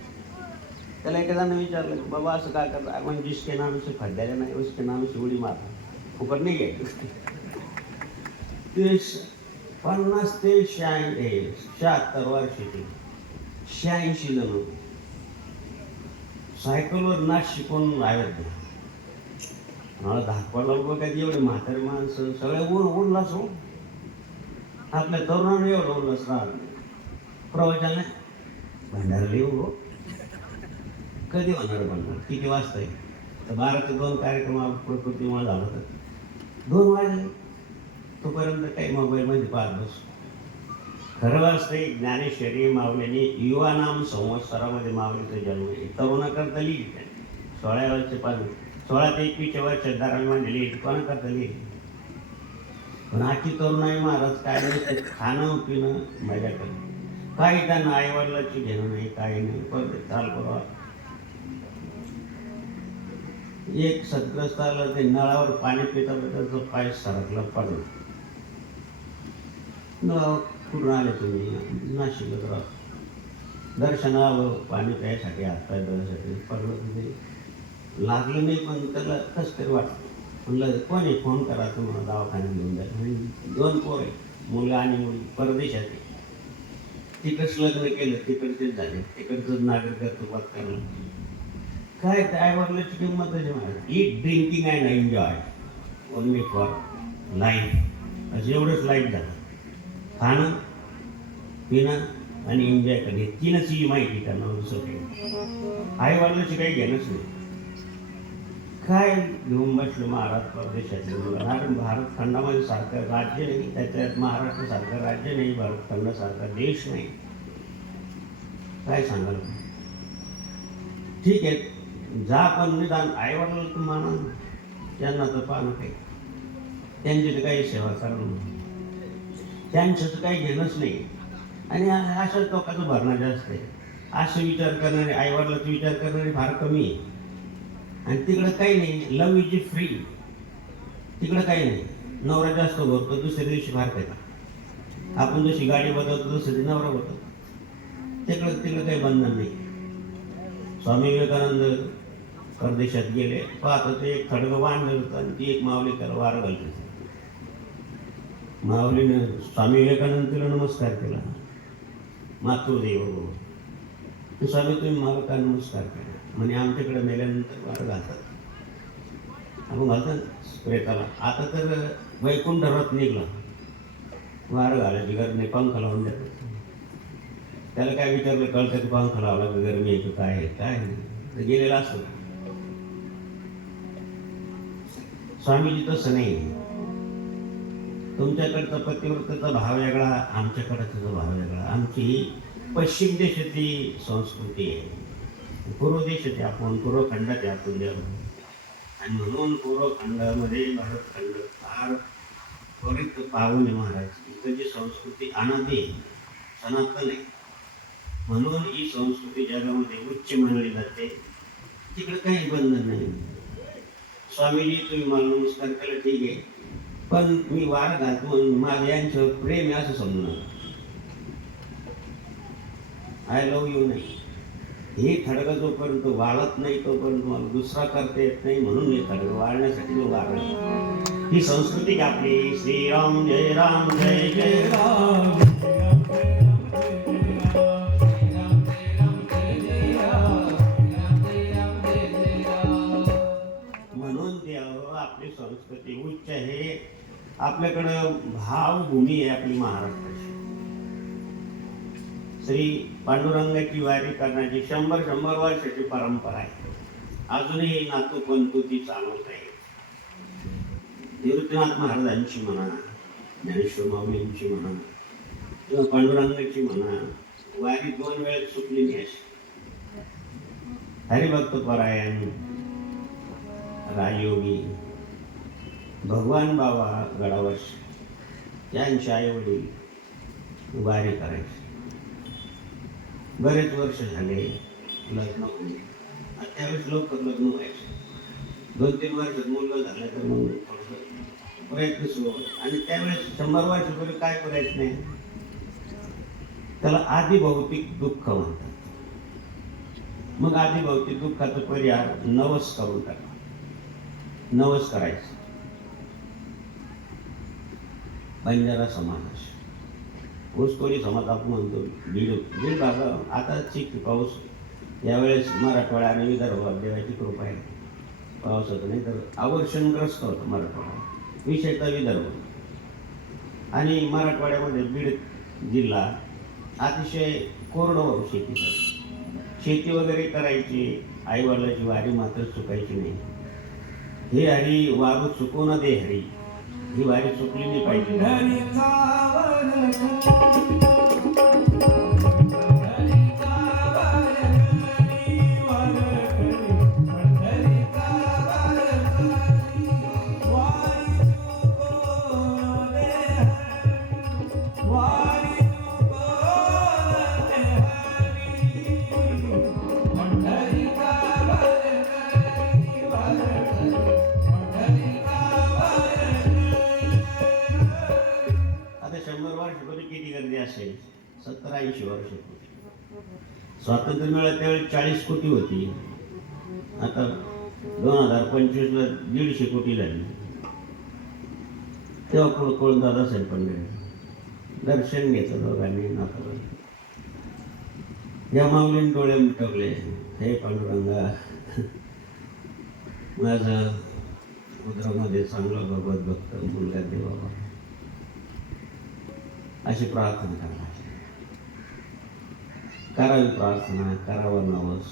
त्याला एखाद्यानं विचारलं की बाबा असं काय करता मग जिसके नाम से फळ द्यायला नाही उसके नाम से उडी मार फुकट नाही घ्यायचं. ते 50 ते 76 वर्षाचे 86 जण सायकलवर नाच शिकून आहेत. मला धाकवाला बघ कधी एवढे म्हातारे माणसं सगळे उरलाच हो. आपल्या तरुणाने एवढं उरलाच राहत प्रवचन नाही भंडारा येऊ हो. कधी होणार भंडार किती वाजता आहे तर 12 ते 2 कार्यक्रम प्रकृतीमुळे झाला तर 2 वाजले तोपर्यंत काही मोबाईलमध्ये पाहत बस. खरं वाजतंय ज्ञानेश्वरी माऊलीने युवा नाम संवत्सरामध्ये माऊलीचा जन्म आहे. तरुणाकरता लिहिली त्याने 16 वर्षे 16 ते 21 वर्षात दारांमध्ये लिहिली. कोणाकरता लिहिली. पण आजची तरुणाई महाराज काय नाही खाणं पिणं मजा करणं काही त्यांना आईवडिलाची घेणं नाही काही नाही. परत चाल परवा एक सद्ग्रस्त आलं ते नळावर पाणी पिता त्याचा पाय सरकला पडला. कुठून आले तुम्ही नाशिकच राहतो. दर्शनाला पाणी प्यायसाठी हातपाय धुण्यासाठी पडलं तिथे लागलं नाही. पण त्याला कसं तरी वाटलं. म्हणलं कोणी फोन करा तुम्हाला दवाखान्यात घेऊन जायचं. म्हणजे 2 पोरं मुलं आणि मुली परदेशात तिकडच लग्न केलं तिकडचेच झाले तिकडचंच नागरिकत्व पत्करलं. काय काय वाटल्याची किंमत आहे मला. Eat drinking and enjoy only for life असं एवढंच लाईफ झालं. खाणं पिणं आणि एन्जॉय करणे 3च ही माहिती त्यांना दुसरं काही आई वडिलांची काही घेणंच नाही. काय घेऊन बसले महाराज परदेशातले मुलं. कारण भारत खंडामध्ये सारखं राज्य नाही, त्याच्यात महाराष्ट्रासारखं राज्य नाही, भारत खंडासारखा देश नाही. काय सांगाल? ठीक आहे, जा, पण निदान आईवडिलांना तर माना ना. त्यांना तर पाहणं काही, त्यांची तर काही सेवा करणं, त्यांचं तर काही घेणंच नाही. आणि अशाच लोकांचं भरणं जास्त आहे. असं विचार करणारे, आईवडिलाचा विचार करणारे फार कमी आहे. आणि तिकडं काही नाही, लव इज फ्री. तिकडं काही नाही, नवरा जास्त भरतो, दुसऱ्या दिवशी फार काय. आपण जशी गाडी बदलतो तसं ते नवरा बदलतो. तिकडं काही बंधन नाही. स्वामी विवेकानंद परदेशात गेले, पाहत ते एक खडगं बांधलं होतं आणि ती एक माऊली त्याला वारं घालत होती. माऊलीनं स्वामी विवेकानंद तिला नमस्कार केला, मातृदेव. स्वामी तुम्ही मला का नमस्कार केला? म्हणजे आमच्याकडे मेल्यानंतर वारं घालतात. आपण घालतात प्रेताला. आता तर वैकुंठ रथ निघला, वारं घालायची गरज नाही, पंखा लावून देतात. त्याला काय विचारलं, कळतं की पंखा लावला की गरमी आहे की काय आहे, काय नाही, गेलेला असतो. स्वामीजी तसं नाही. तुमच्याकडचा पतिव्रतेचा भाव वेगळा, आमच्याकडे त्याचा भाव वेगळा. आमची ही पश्चिम देशातली संस्कृती आहे, पूर्व देशात आपण, पूर्व खंडात आपण द्यावं. आणि म्हणून पूर्व खंडामध्ये भारतखंड फार त्वरित पाहून महाराज. इकडची संस्कृती अनादी आहे, सनातन आहे. म्हणून ही संस्कृती जगामध्ये उच्च म्हणली जाते. तिकडे काही बंधन नाही. स्वामीजी तुम्ही मला नमस्कार केला ठीक आहे, पण मी वार घालतो म्हणून माझं यांच्यावर प्रेम आहे असं समजू नका. आय लव्ह यू नाही. हे खडगं जोपर्यंत वाळत नाही तोपर्यंत मला दुसरा करता येत नाही. म्हणून हे खडगं वाळण्यासाठी मी वाढलं. ही संस्कृती आपली. श्रीराम जय राम, जय जय राम. म्हणून ते आपली संस्कृती उच्च आहे. आपल्याकडं भावभूमी आहे आपली महाराष्ट्राची. श्री पांडुरंगाची वारी करण्याची 100 वर्षाची परंपरा आहे. अजूनही नातू पंतू ती चालवत आहे. निवृत्तीनाथ महाराजांची म्हणा, ज्ञानेश्वर माऊलींची म्हणा, किंवा पांडुरंगाची म्हणा, वारी 2 वेळेस चुकली नाही. हरिभक्त परायण, राजयोगी भगवान बाबा गडावश यांचे आईवडील वारी करायचे. बरेच वर्ष झाले लग्न होईल. त्यावेळेस लवकर लग्न व्हायचे. 2-3 वर्षात मुलगा झाला तर मग थोडंसं प्रयत्न सुरू व्हायचे. आणि त्यावेळेस 100 वर्षापूर्वी काय करायचं नाही, त्याला आदिभौतिक दुःख म्हणतात. मग आदिभौतिक दुःखाचा परिहार नवस करून टाका. नवस करायचं. बंजारा समाज, ऊसतोडी समाज आपण म्हणतो. बीड भागा आता चिक पाऊस यावेळेस मराठवाडा आणि विदर्भात देवाची कृपा आहे. पावसाचं नाही तर अवर्षणग्रस्त होतं मराठवाडा, विशेषतः विदर्भ. आणि मराठवाड्यामध्ये बीड जिल्हा अतिशय कोरडवाहू शेतीचा. शेती वगैरे करायची, आईवडिलाची वारी मात्र चुकायची नाही. हे हरी वारू चुकू न दे हरी, ही वारी चुकली नाही पाहिजे. आता 100 वर्षापूर्वी किती गर्दी असेल? 70-80 वर्षापूर्वी स्वातंत्र्य मिळालं त्यावेळी 40 कोटी होती. आता 2025ला 150 कोटी झाली. तेव्हा पुढं कोण दादा साहेब पंढरी दर्शन घेतं दोघांनी नातं. या माऊलीने डोळे मिटवले. हे पांडुरंगा, माझं उद्रामध्ये चांगला भगवत भक्त मुलगा दे बाबा, अशी प्रार्थना करावी. प्रार्थना करावा नवस.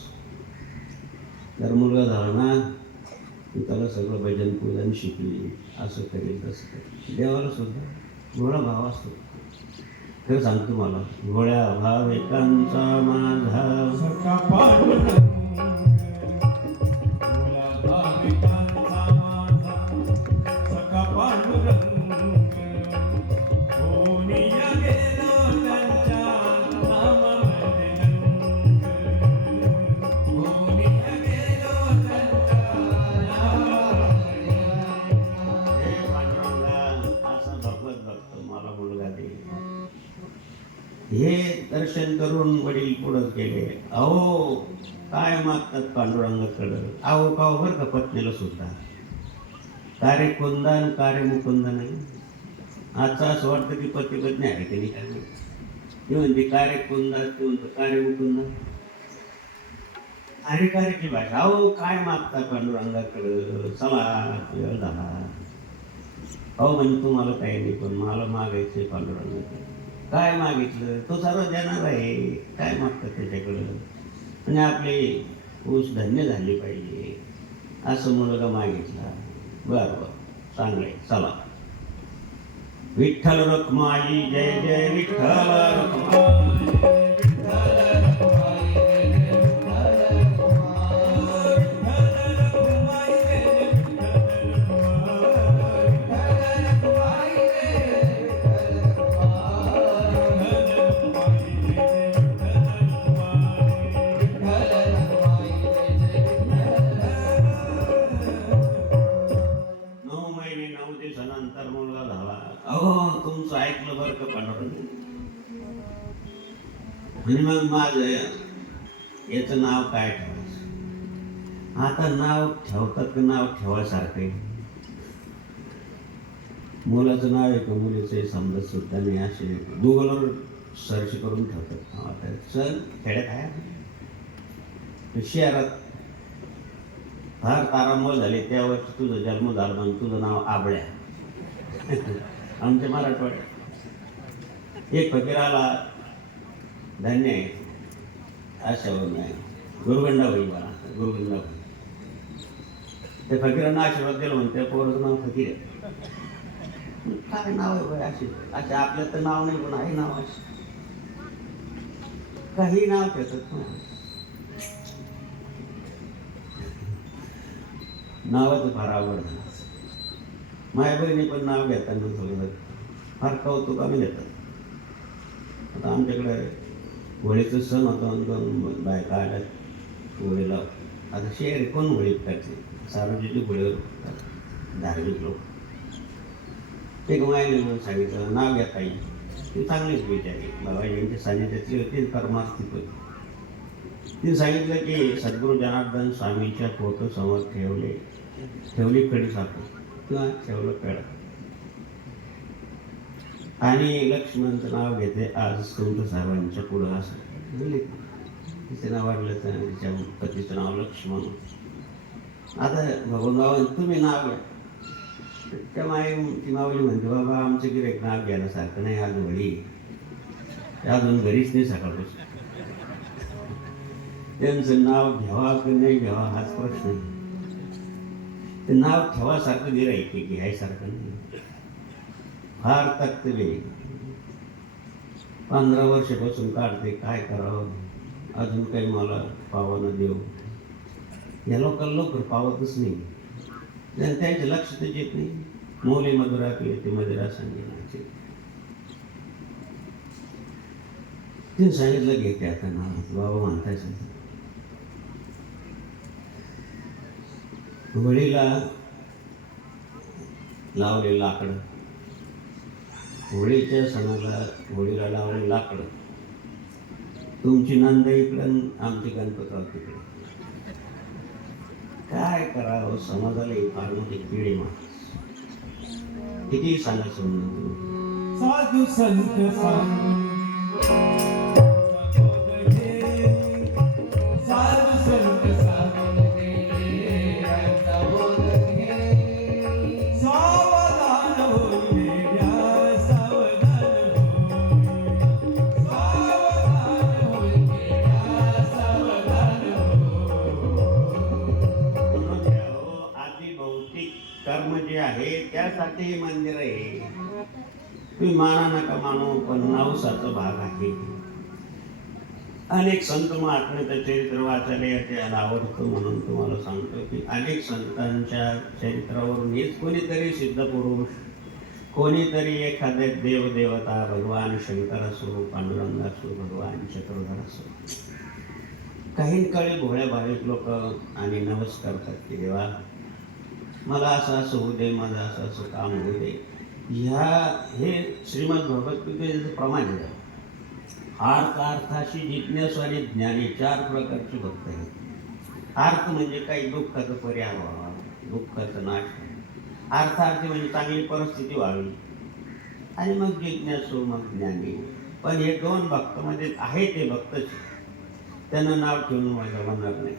जर मुलगा झाला ना मी त्याला सगळं भजन पूजन शिकली, असं करेल तसं करेल. देवाला सुद्धा भोळा भाव असतो. खरं सांगतो मला, भोळ्या भाविकांचा माझा सखा पांडुरंग भोला भाविकांचा माझा सखा पांडुरंग कोणीया गेलो त्यांच्या नामामध्ये रंग कोणीया गेलो त्यांच्या नामामध्ये रंग. हे पांडुरंगा, असा भगवत भक्त मला मुलगा दे. हे दर्शन करून वडील पुढं गेले. अहो काय मागतात पांडुरंगाकडं? अहो का बरं का पत्नीला सुद्धा कार्य कुंदन कार्य मुकुंद नाही. आजचं असं वाटतं की पती पत्नी आहे त्यांनी काय नाही. ती म्हणते कार्य कुंदा, ती म्हणतो कार्य मुकुंद. अरे कार्याची भाषा. अहो काय मागता पांडुरंगाकडं? चला वेळ झाला. अहो म्हणजे तुम्हाला काही नाही, पण मला मागायचं पांडुरंगाकडे. काय मागितलं? तो सर्व देणार आहे. काय मागतात त्याच्याकडं? आणि आपली ऊस धन्य झाली पाहिजे असं मुलगा मागितला. बरं बरं, चांगलं आहे, चला. विठ्ठल रखुमाई जय जय विठ्ठल रखुमाई. नंतर मुलगा झाला. अहो तुमचं ऐकलं बरं का पांडुरंग. आणि मग माझं याचं नाव काय ठेवायचं? आता नाव ठेवतात का नाव ठेवायसारखं आहे? मुलाचं नाव आहे का मुलीचं आहे समजत सुद्धा नाही. असे गुगलवर सर्च करून ठेवतात. आता चल खेड्यात आहे, शहरात फार तारांबळ झाले त्यावरती तुझं जन्म झाला म्हणून तुझं नाव आबळ्या. आमच्या मराठवाड्यात एक फकीर आला, धन्य आहे अशावरून आहे, गुरुगंडा होई मला, गुरुगंडा होई. त्या फकीरांना आशीर्वाद दिला म्हणून त्या पोराचं नाव फकीर आहे. काय नाव आहे बाय असे? असे आपल्यात तर नाव नाही, पण आहे नाव असे. काही नाव ठेवतात ना. नावाचं फार आवड झालं. माझ्या बहिणी पण नाव घेताना थोडं फार कौतुकाने घेतात. आता आमच्याकडे होळीचं सण होता, दोन बायका आल्यात होळीला. आता शहरी कोण होळी करते? सार्वजनिक होळीवर धार्मिक लोक. ते मायने म्हणून सांगितलं नाव घ्या काही. ती चांगलीच विचारली, बाबा यांच्या सानिध्यातली होती, परमास्तिक होती. तिने सांगितलं की सद्गुरू जनार्दन स्वामींच्या फोटो समोर ठेवली खडी साखर किंवा ठेवलं पेढा आणि लक्ष्मणचं नाव घेते आज तुमचं सर्वांच्या पुढं असं बोलले. तिचं नाव वाढलं तर तिच्या पतीचं नाव लक्ष्मण. आता भगवान तुम्ही नाव घ्या. त्या ती माऊली म्हणते बाबा आमचं गिऱ्हाईक नाव घ्यायला सारखं नाही, आज होळी अजून घरीच नाही सकाळपासून. त्यांचं नाव घ्यावा की नाही घ्यावा हाच प्रश्न आहे. ते नाव ठेवासारखं गिऱ्हाईक की घ्यायसारखं नाही. फार तक्तवे 15 वर्षापासून काढते, काय करावं अजून काही मला पावानं देऊ. या लोकांना लवकर पावतच नाही. त्यांचं लक्ष तर येत नाही. मोले मधुरा पिळते मधुरा संगीनाचे. तिने सांगितलं घेते आता नाव बाबा म्हणतायचं. होळीला लावले लाकडं, होळीच्या सणाला होळीला लावले लाकडं. तुमची नंद इकडं, आमची गणपतराव तिकडे. काय करावं समाजाला फार मोठी किडी माणूस. किती सांगायचं म्हणून साधू संत साधू संत साधू सावधान होई मेल्या सावधान होई मेल्या सावधान. आधी तुमच्यासाठी हे मंदिर आहे. तुम्ही माना नका मानू, पण नवसाचा भाग आहे. अनेक संत महात्म्याचं चरित्र वाचायला येते आणि आवडतं, म्हणून तुम्हाला सांगतो की अनेक संतांच्या चरित्रावरून हेच कोणीतरी सिद्ध पुरुष, कोणीतरी एखादे देवदेवता, भगवान शंकर असो, पांडुरंग असो, भगवान चक्रधर असो, काही काळी भोळ्या भाविक लोक आणि नमस्कार करतात की देवा मला असं असं होऊ दे, माझं असं असं काम होऊ दे. हे श्रीमद भगवद्गीतेचं प्रमाण आहे. अर्थ, अर्थाशी, जिज्ञासू आणि ज्ञानी 4 प्रकारचे भक्त आहेत. अर्थ म्हणजे काही दुःखाचं परिहार व्हावा, दुःखाचं नाश. अर्थार्थी म्हणजे चांगली परिस्थिती व्हावी, आणि मग जिज्ञासू, मग ज्ञानी. पण हे 2 भक्तामध्ये आहे ते भक्तच, त्यांना नाव ठेवून माझं म्हणणार नाही.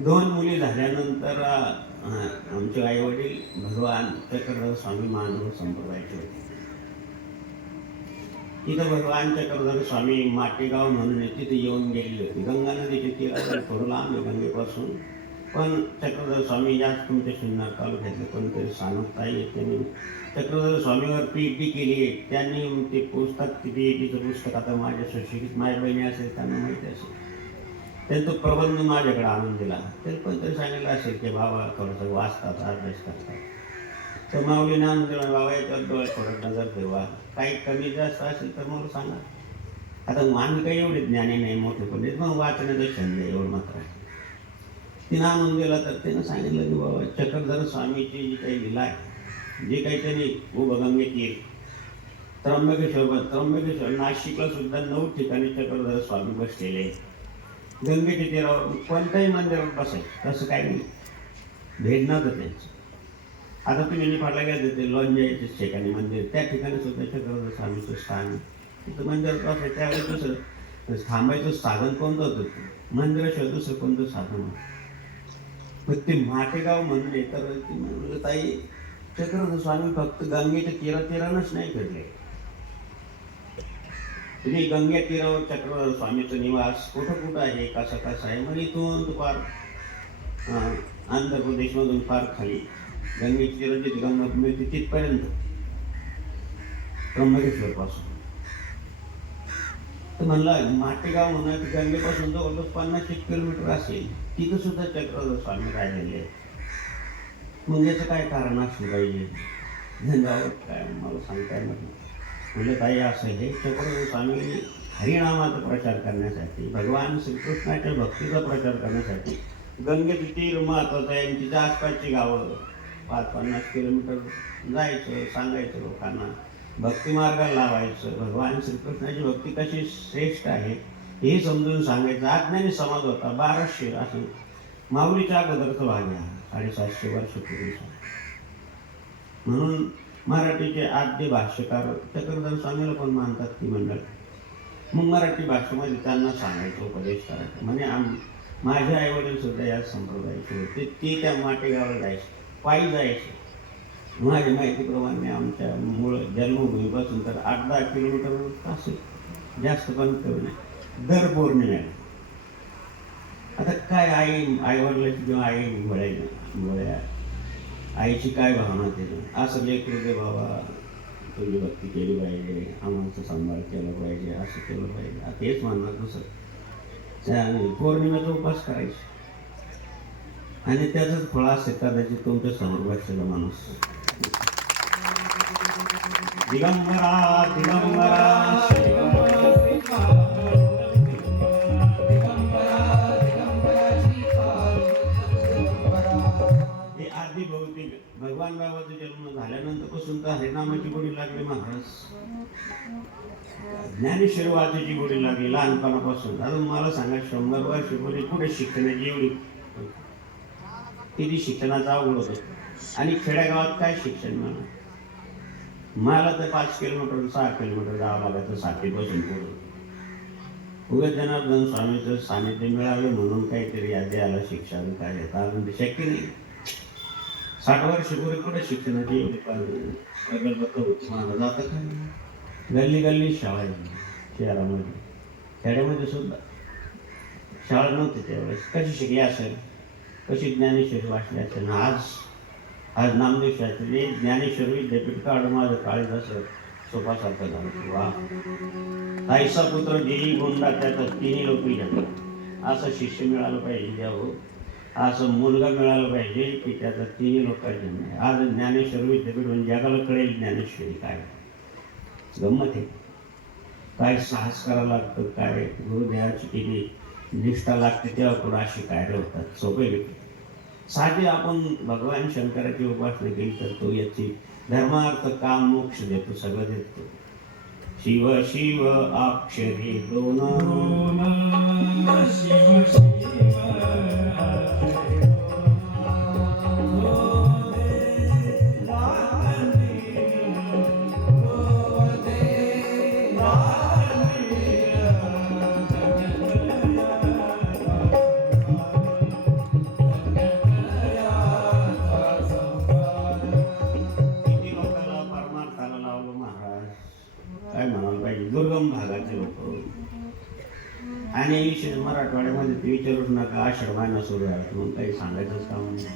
2 मुली झाल्यानंतर आमचे आई वडील भगवान चक्रधर स्वामी मानव संप्रदायाचे होते. तिथं भगवान चक्रधर स्वामी माटेगाव म्हणून तिथे येऊन गेलेले होते. गंगा नदीचे तीरावर थोडं लांब आहे गंगेपासून. पण चक्रधर स्वामी जास्त तुमच्या शिन्नर तालुक्यातले कोणतरी सानपताई आहे, त्यांनी चक्रधर स्वामीवर PhD केली आहे. त्यांनी ते पुस्तक, ते PhDचं पुस्तक आता माझ्या सुशिक्षित माझ्या बहिणी असेल त्यांना माहिती असेल, त्यांचा प्रबंध माझ्याकडे आणून दिला. तर कोणतरी सांगितलं असेल की बाबा थोडंसं वाचतात, अभ्यास करतात. तर माऊलीने आणून दिला, बाबा याच्यावर डोळ्यात थोडं नजर ठेवा, काही कमी जास्त असेल तर मला सांगा. आता आम्ही काही एवढे ज्ञानी नाही, मोठे पण मग वाचण्याचा छंद आहे, एवढं मात्र आहे. तिनं आणून दिला तर तिनं सांगितलं की बाबा चक्रधर स्वामीची जी काही लीला आहे, जे काही त्यांनी गंगेत येईल, त्र्यंबकेश्वर नाशिकला सुद्धा 9 ठिकाणी चक्रधर स्वामी बसलेले आहेत. गंगेच्या तीरावर कोणत्याही मंदिरावर बसायचं तसं काही नाही, भेद नव्हतं त्यांचं. आता तुम्ही निफाडला गेले ते लोणजाईच्या ठिकाणी मंदिर, त्या ठिकाणी सुद्धा चक्रधर स्वामीचं स्थान. तिथं मंदिरात बसायचं, त्यावेळेस दुसरं थांबायचं साधन कोणतं होतं, मंदिराशिवाय दुसरं कोणतं साधन होतं. मग ते माटेगाव म्हणून तर ती म्हणलं ताई चक्रधर स्वामी फक्त गंगेच्या तीरानंच नाही फिरले. तुम्ही गंगे तीरावर चक्रधर स्वामीचं निवास कुठं कुठं आहे, कसं कसं आहे, म्हणजे इथून तो फार आंध्र प्रदेशमधून फार खाली गंगेची तीर जिथे गंगा मिळते तिथपर्यंत त्र्यंबकेश्वर पासून. तर म्हणलं माटेगाव म्हणून गंगेपासून जवळपास 50-1 किलोमीटर असेल, तिथं सुद्धा चक्रधर स्वामी राहिलेले आहेत. मग याचं काय कारण असलं पाहिजे, गावात काय मला सांगता येणार नाही. म्हणजे ताई असं हे चक्रधर स्वामी हरिनामाचा प्रचार करण्यासाठी, भगवान श्रीकृष्णाच्या भक्तीचा प्रचार करण्यासाठी गंगेचं तीर महत्वाचं आहे. तिच्या आसपासची गावं 5-50 किलोमीटर जायचं, सांगायचं लोकांना, भक्ती मार्गाला लावायचं, भगवान श्रीकृष्णाची भक्ती कशी श्रेष्ठ आहे हे समजून सांगायचं. अज्ञानी समाज होता, 1200 असं माऊलीच्या अगोदरचा भाग आहे, 750 वर्षापूर्वीचा. म्हणून मराठीचे आद्य भाष्यकार चक्रधर स्वामीला पण मानतात ती मंडळ. मग मराठी भाषेमध्ये त्यांना सांगायचं, उपदेश करायचं. म्हणजे माझे आई वडील सुद्धा या संप्रदायाचे होते. ते त्या माटेगावला जायचे, पायी जायचे. माझ्या माहितीप्रमाणे आमच्या मूळ जन्मभूमीपासून तर 8-10 किलोमीटर असेल, जास्त पण करू नये, दर पौर्णिमेला. आता काय आई वडिलाची किंवा आई मुळे आईची काय भावना केली, असं लेकरू दे बाबा, तुझी भक्ती केली पाहिजे, आम्हाला सांभाळ केला पाहिजे, असं केलं पाहिजे. आता हेच म्हणणार दुसरं. पौर्णिमेचा उपास करायचे आणि त्याचंच फळ असते कदाचित तुमच्या समोर बसलेला माणूस. दिगंबरा दिगंबरा हे आधी भौतिक भगवान बाबाचा जन्म झाल्यानंतर पासून तर हरिनामाची गोडी लागली महाराज, ज्ञानेश्वरी वाचायची गोडी लागली लहानपणापासून. अजून मला सांगा 100 वर्षापूर्वी कुठे शिक्षणाची एवढी किती शिक्षणाचा अवघड होतं, आणि खेड्यागावात काय शिक्षण म्हणा. मला तर 5 किलोमीटर 6 किलोमीटर जावं लागायचं साठीपासून पुढे. उगाच जनार्दन स्वामीचं सानिध्य मिळालं म्हणून काहीतरी यादी आला शिक्षण काय येतं, अजून ते शक्य नाही. 60 वर्षापूर्वी कुठे शिक्षणाची एवढी प्रगल्भता होती. मला जातं काय, गल्ली गल्ली शाळा आहे शहरामध्ये, खेड्यामध्ये सुद्धा शाळा नव्हती त्यावेळेस. कशी शिकली असेल, कशी ज्ञानेश्वरी वाचली असेल. आज आज नामदेव शास्त्री ज्ञानेश्वर विद्यापीठ काढून माझं काळीदास सोपासारखं झालं. वा, ताईचा पुत्र दिली गोंडा त्याचा तिन्ही लोक जन्म. असं शिष्य मिळालं पाहिजे द्यावं, असं मुलगा मिळाला पाहिजे की त्याचा तिन्ही लोकांचा जन्म आहे. आज ज्ञानेश्वर विद्यापीठ म्हणजे जगाला कळेल ज्ञानेश्वरी काय. गंमत आहे. काय साहस करावं लागतं, काय गुरुदेवाची किती निष्ठा लागते, तेव्हा पुढे अशी कार्य होतात. सोपे व्यक्ती साधे आपण भगवान शंकराची उपासना केली तर तो याची धर्मार्थ काम मोक्ष देतो, सगळं देतो. शिव शिव अक्षरे दोन, शिव शिव किती लोकांना परमार्थाला लावलं महाराज. काय म्हणायला पाहिजे, दुर्गम भागाचे लोक. आणि विशेष मराठवाड्यामध्ये ते विचारूच नका, आषाढ महिना सुरू आहे म्हणून काही सांगायचंच काम नाही.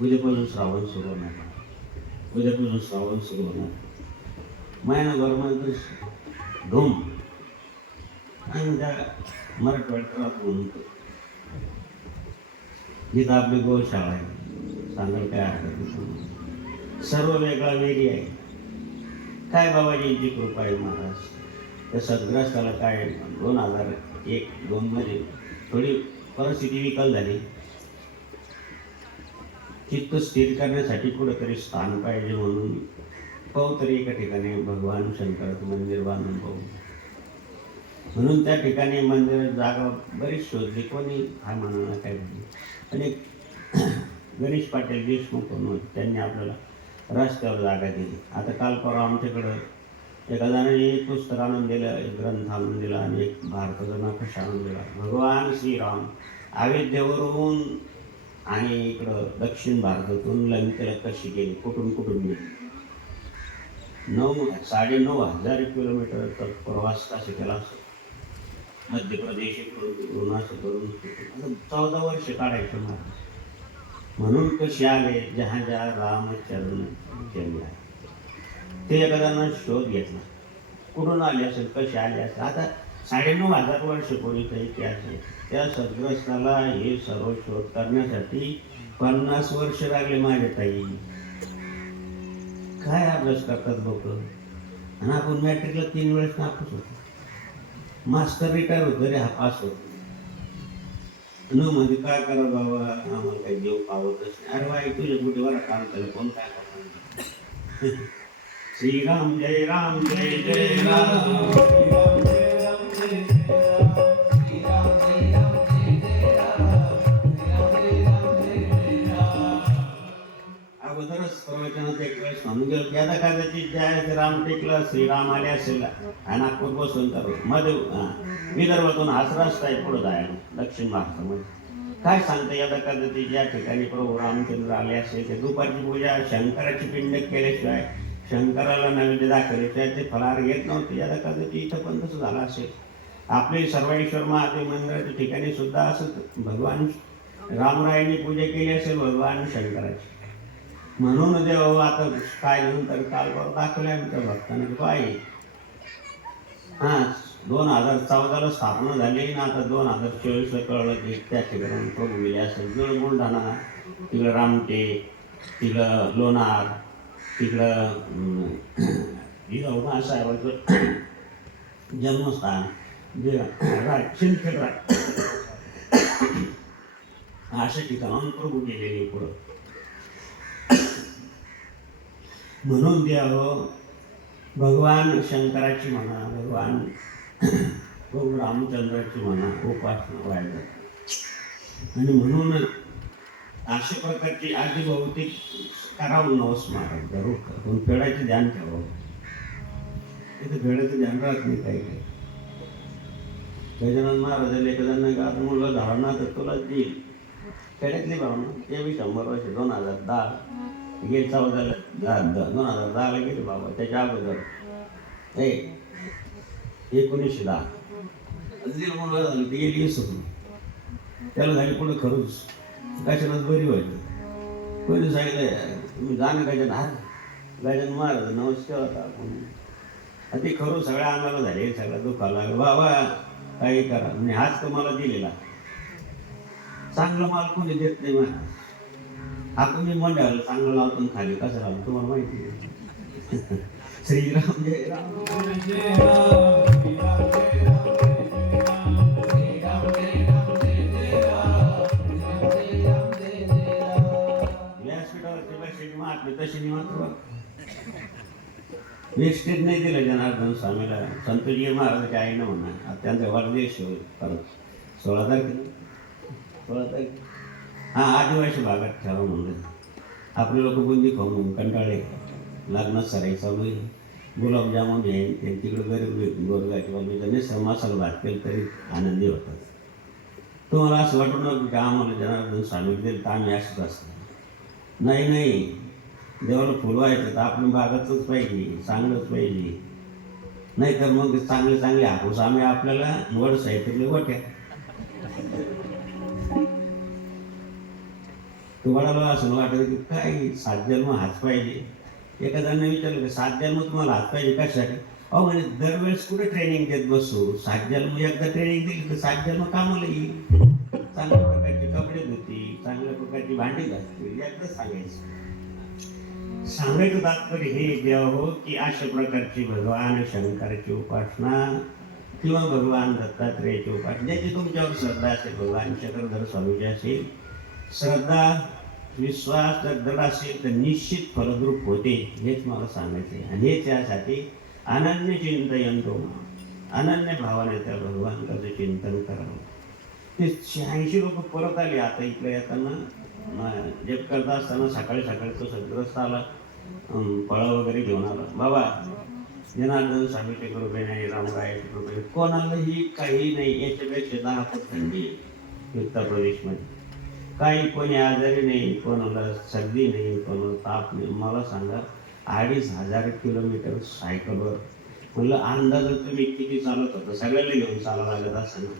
उद्यापासून श्रावण सुरू होणार, उद्यापासून श्रावण सुरू होणार. महिनाभर धूम. आणि त्या मराठवाड्यात राहतो म्हणतो जिथं आपली गोशाळा आहे, सांगायला काय हरकत नाही. सर्व वेगळा वेगळी आहे. काय बाबाजींची कृपा आहे महाराज. त्या सद्ग्रस्ताला काय 2001-2 मध्ये थोडी परिस्थिती विकल झाली. चित्त स्थिर करण्यासाठी कुठेतरी स्थान पाहिजे म्हणून पाहू तरी एका ठिकाणी भगवान शंकराचं मंदिर बांधून पाहू म्हणून त्या ठिकाणी मंदिरात जागा बरीच शोधली. कोणी हा म्हणाला काय म्हणून. आणि गणेश पाटील देशमुख म्हणून त्यांनी आपल्याला रस्त्यावर जागा दिली. आता काल परवा आमच्याकडं एका जणाने एक पुस्तक आणून दिलं, एक ग्रंथ आणून दिला आणि एक भारताचा नकाशा आणून दिला. भगवान श्रीराम अयोध्येवरून आणि इकडं दक्षिण भारतातून लंकेला कशी गेली, कुठून कुठून गेली. 9,500 किलोमीटरचा प्रवास कसा केला असं. मध्य प्रदेश इकडून असं करून असं 14 वर्ष काढायचं महाराज. म्हणून कसे आले जहाजा रामचरण जन्म आहे. ते एखाद्यानं शोध घेतला, कुठून आले असेल, कसे आले असेल. आता 9,500 वर्ष पूर्वीचा इतिहास आहे. त्या सद्ग्रस्ताला हे सर्व शोध करण्यासाठी 50 वर्ष लागले माझ्या ताई. काय अभ्यास करतात लोक. आणि आपण मॅट्रिकला 3 वेळेस नापास होतो. मास्टर रिटायर होतो रे, हा पास होतो न म्हणजे काय करा बाबा, आम्हाला काही देव पावतच नाही. अरे बाई तुझ्या बुटीवर काम केलं, कोण काय करणार. श्रीराम जय राम जय जय राम. अगोदरच प्रवचनात एक वेळेस म्हणून गेलो की आता कागदाची जय राम टेकलं, श्रीराम आले असेल आणि नागपूर बसून तर मध्ये विदर्भातून हाच रस्ता आहे पुढे जायला दक्षिण भारतामध्ये. काय सांगता यदा कागदाची ज्या ठिकाणी प्रभू रामचंद्र आले असेल ते दुपारची पूजा शंकराची पिंड केल्याशिवाय, शंकराला नैवेद्य दाखवल्याशिवाय ते फलाहार घेत नव्हते. यदा कागदाची इथं पण तसं झालं असेल. आपले सर्वेश्वर महादेव मंदिराच्या ठिकाणी सुद्धा असं भगवान रामरायांनी पूजा केली असेल भगवान शंकराची. म्हणून देव आता काय नंतर कालवर दाखवल्या आमच्या भक्तांना की काय 2014ला स्थापना झाली ना. आता 2024ला कळलं की त्या ठिकाणी प्रभू गेले असेल. जळ बुलढाणा, तिकडं रामटेक, तिकडं लोणार, तिकडं साहेबाचं जन्मस्थान सिंदखेड अशा ठिकाणाहून प्रभू गेलेले पुढं. म्हणून द्यावं भगवान शंकराची म्हणा, भगवान प्रभू रामचंद्राची म्हणा उपासना व्हायला. आणि म्हणून अशा प्रकारची आधी बहुतेक करावं नवस महाराज जरूर कर. पण पेढाचे ध्यान ठेवावं. तिथे पेढाचं ध्यान राहत नाही काही काही. गजानन महाराजांना एखाद्यानं आता मुलगा झाला ना तर तुला देईल. खेड्यातली भावना ते बी 100 वर्ष 2010 गेले 2010ला गेले बाबा. त्याच्या अगोदर 1910 तिला मुलगा झालं ते गेली सोडून. त्याला झाली पुढे खरंच कशालाच बरी व्हायचं. कोणी सांगितलं तुम्ही जाणं गजानन महाराज नमस्कार होता आपण ते खरं सगळ्या आम्हाला झाले सगळं दुखायला लागलं बाबा काही करा म्हणजे हाच तर मला दिलेला चांगलं माल कोणी देत नाही महाराज आपण मी मंडळाला चांगलं लावतो खाली कसं लावतो तुम्हाला माहिती आहे श्रीराम जय राम जय राम श्री राम जय राम जय राम जय राम जय राम जय राम जय राम व्यासपीठावरची बसलेली महात्मे तशी नाही मात्र वेस्टेज नाही दिलं जनार्दन स्वामीला संतजी महाराजाच्या आईनं म्हणा त्यांचा वाढदिवस परत 16 तारखेला 16 तारीख हां आदिवासी भागात ठेवा म्हणलं आपले लोक बुंदी खाऊन कंटाळे लग्नात सराई चालू आहे गुलाबजामुन आहे त्यांच्याकडे गरीब गोरगाची बाजूचा निसर्ग मसाला भात केलं तरी आनंदी होतात तुम्हाला असं वाटून नको की आम्हाला जनार्दन स्वामी दिलं तर आम्ही असंच असतो नाही नाही देवाला फुलं व्हायचं तर आपण बागातच पाहिजे चांगलंच पाहिजे नाही तर मग चांगले चांगले हापूस आम्ही आपल्याला वड साहित्य गोट्या तुम्हाला असं वाटतं की काय 7 जन्म हात पाहिजे एका जणांना विचारलं की 7 जन्म तुम्हाला हात पाहिजे कशासाठी अहो म्हणजे दरवेळेस कुठे ट्रेनिंग देत बसू 7 जन्म एकदा ट्रेनिंग दिली तर 7 जन्म कामाला येईल चांगल्या प्रकारचे कपडे धुती चांगल्या प्रकारची भांडी घासतील एकदा सांगायचं तात्पर्य हे द्यावं की अशा प्रकारची भगवान शंकराची उपासना किंवा भगवान दत्तात्रेयाची उपासना ज्याची तुमच्यावर श्रद्धा असेल भगवान चक्रधर स्वामीची असेल श्रद्धा विश्वास जर दृढ असेल तर निश्चित फलद्रूप होते हेच मला सांगायचं आहे आणि हेच यासाठी अनन्य चिंतयंतो अनन्य भावाने त्या भगवंताचं चिंतन करावं ते 86 लोक परत आले आता इकडे येताना जप करता असताना सकाळी तो सद्ग्रस्त आला फळं वगैरे घेऊन आला बाबा जनार्दन स्वामीच्या कृपेने रामरायाच्या कृपेने कोणालाही काही नाही याच्यापेक्षा 10 फूट थंडी उत्तर प्रदेशमध्ये काही कोणी आजारी नाही कोणाला सर्दी नाही कोणाला ताप नाही मला सांगा 2500 किलोमीटर सायकलवर म्हणलं अंदाज तुम्ही किती चालत होता सगळ्याला घेऊन चालावं लागत असं ना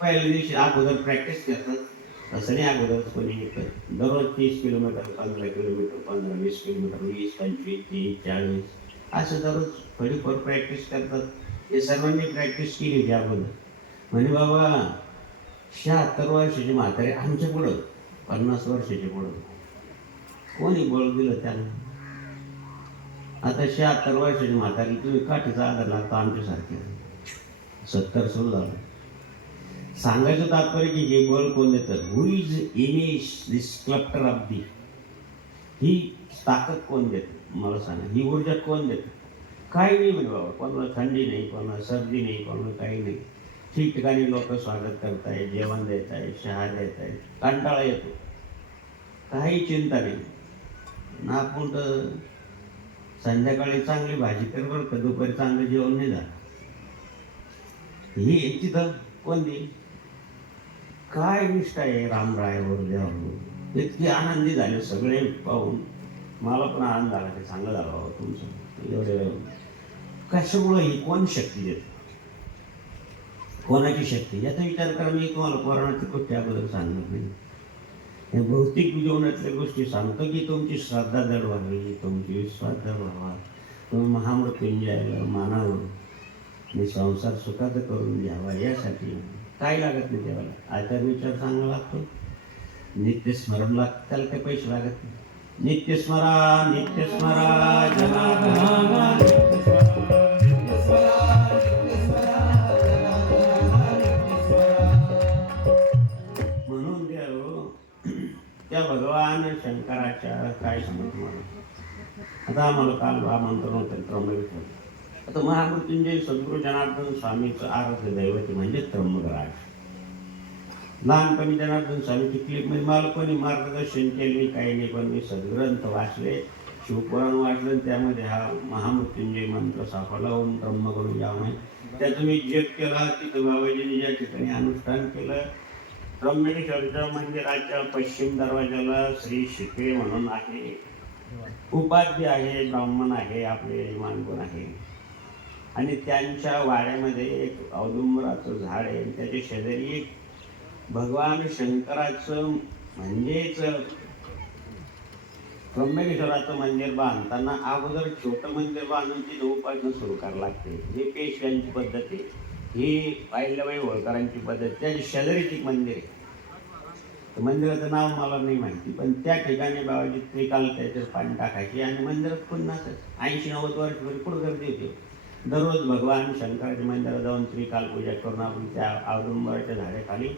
पहिल्या दिवशी अगोदर प्रॅक्टिस करतात असं नाही अगोदर कोणी निघतं दररोज 30 किलोमीटर 15 किलोमीटर 15-20 किलोमीटर 20 25 30 40 असं दररोज थोडीफार प्रॅक्टिस करतात हे सर्वांनी प्रॅक्टिस केली होती अगोदर म्हणे बाबा 76 वर्षाची म्हातारे आमच्या पुढं 50 वर्षाच्या पुढं कोणी बळ दिलं त्यांना आता 76 वर्षाची म्हातारी तुम्ही काठीचा आधार लागतो आमच्यासारखे 70 सुरू झालं सांगायचं तात्पर्य की हे बळ कोण देतं who is image the sculptor of the ही ताकद कोण देतं मला सांगा ही ऊर्जा कोण देतं काही नाही म्हणे बाबा कोणाला थंडी नाही कोणाला सर्दी नाही कोणाला काही नाही ठिकठिकाणी लोक स्वागत करताय जेवण देत आहे चहा देत आहे कंटाळा येतो काही चिंता नाही ना आपण तर संध्याकाळी चांगली भाजी कर बरं का दुपारी चांगलं जेवण नाही झालं ही तिथं कोण देईल काय निष्ठा आहे रामरायावर देवावर इतके आनंदी झाले सगळे पाहून मला पण आनंद झाला की चांगलं झालं बाबा तुमचं एवढे कशामुळं ही कोण शक्ती देते कोणाची शक्ती याचा विचार करा मी तुम्हाला कोरोनाची गोष्टी अगोदर सांगणार नाही हे भौतिक जीवनातल्या गोष्टी सांगतो की तुमची श्रद्धा दड व्हावी तुमची विश्वास दड व्हावा तुम्ही महामृत्युंजयाला मानावं आणि संसार सुखाचा करून घ्यावा यासाठी काय लागत नाही देवाला आचार विचार चांगला लागतो नित्यस्मरण लागतं त्याला काही पैसे लागत नाही नित्यस्मरा जनार्दन त्या भगवान शंकराच्या काय सांगत मला आता आम्हाला काल आमंत्रण होतं त्र्यंबकेश्वर आता महामृत्युंजय सद्गुरू जनार्दन स्वामीचं आराध्य दैवत म्हणजे त्र्यंबकराज लहानपणी जनार्दन स्वामीची क्लिपमध्ये मला कोणी मार्गदर्शन केले काही नाही पण मी सद्ग्रंथ वाचले शिवपुराण वाचलं त्यामध्ये हा महामृत्युंजय मंत्र सापडला होऊन त्र्यंबकडून यावं नाही त्याचं मी जप केला तिथं बाबाजीने ज्या ठिकाणी अनुष्ठान केलं त्र्यंबकेश्वरच्या मंदिराच्या पश्चिम दरवाजाला श्री शिकवे म्हणून आहे उपाध्य आहे ब्राह्मण आहे आपले यजमानगुण आहे आणि त्यांच्या वाड्यामध्ये एक औदुंबराचं झाड आहे त्याच्या शेजारी एक भगवान शंकराचं म्हणजेच त्र्यंबकेश्वराचं मंदिर बांधताना अगोदर छोटं मंदिर बांधून ती उपासना सुरू करायला लागते. ही पेशव्यांची पद्धत आहे, ही अहिल्याबाई होळकरांची पद्धत. त्याची शेजारीच एक मंदिर आहे. तर मंदिराचं नाव मला नाही माहिती, पण त्या ठिकाणी बाबाजी त्रिकाल त्याच्यात पाणी टाकायचे आणि मंदिरात कोण नसायचं. 80-90 वर्षापूर्वी कुठं गर्दी होती. दररोज भगवान शंकराच्या मंदिरात जाऊन त्रिकाल पूजा करून आपण त्या औदुंबराच्या झाडाखाली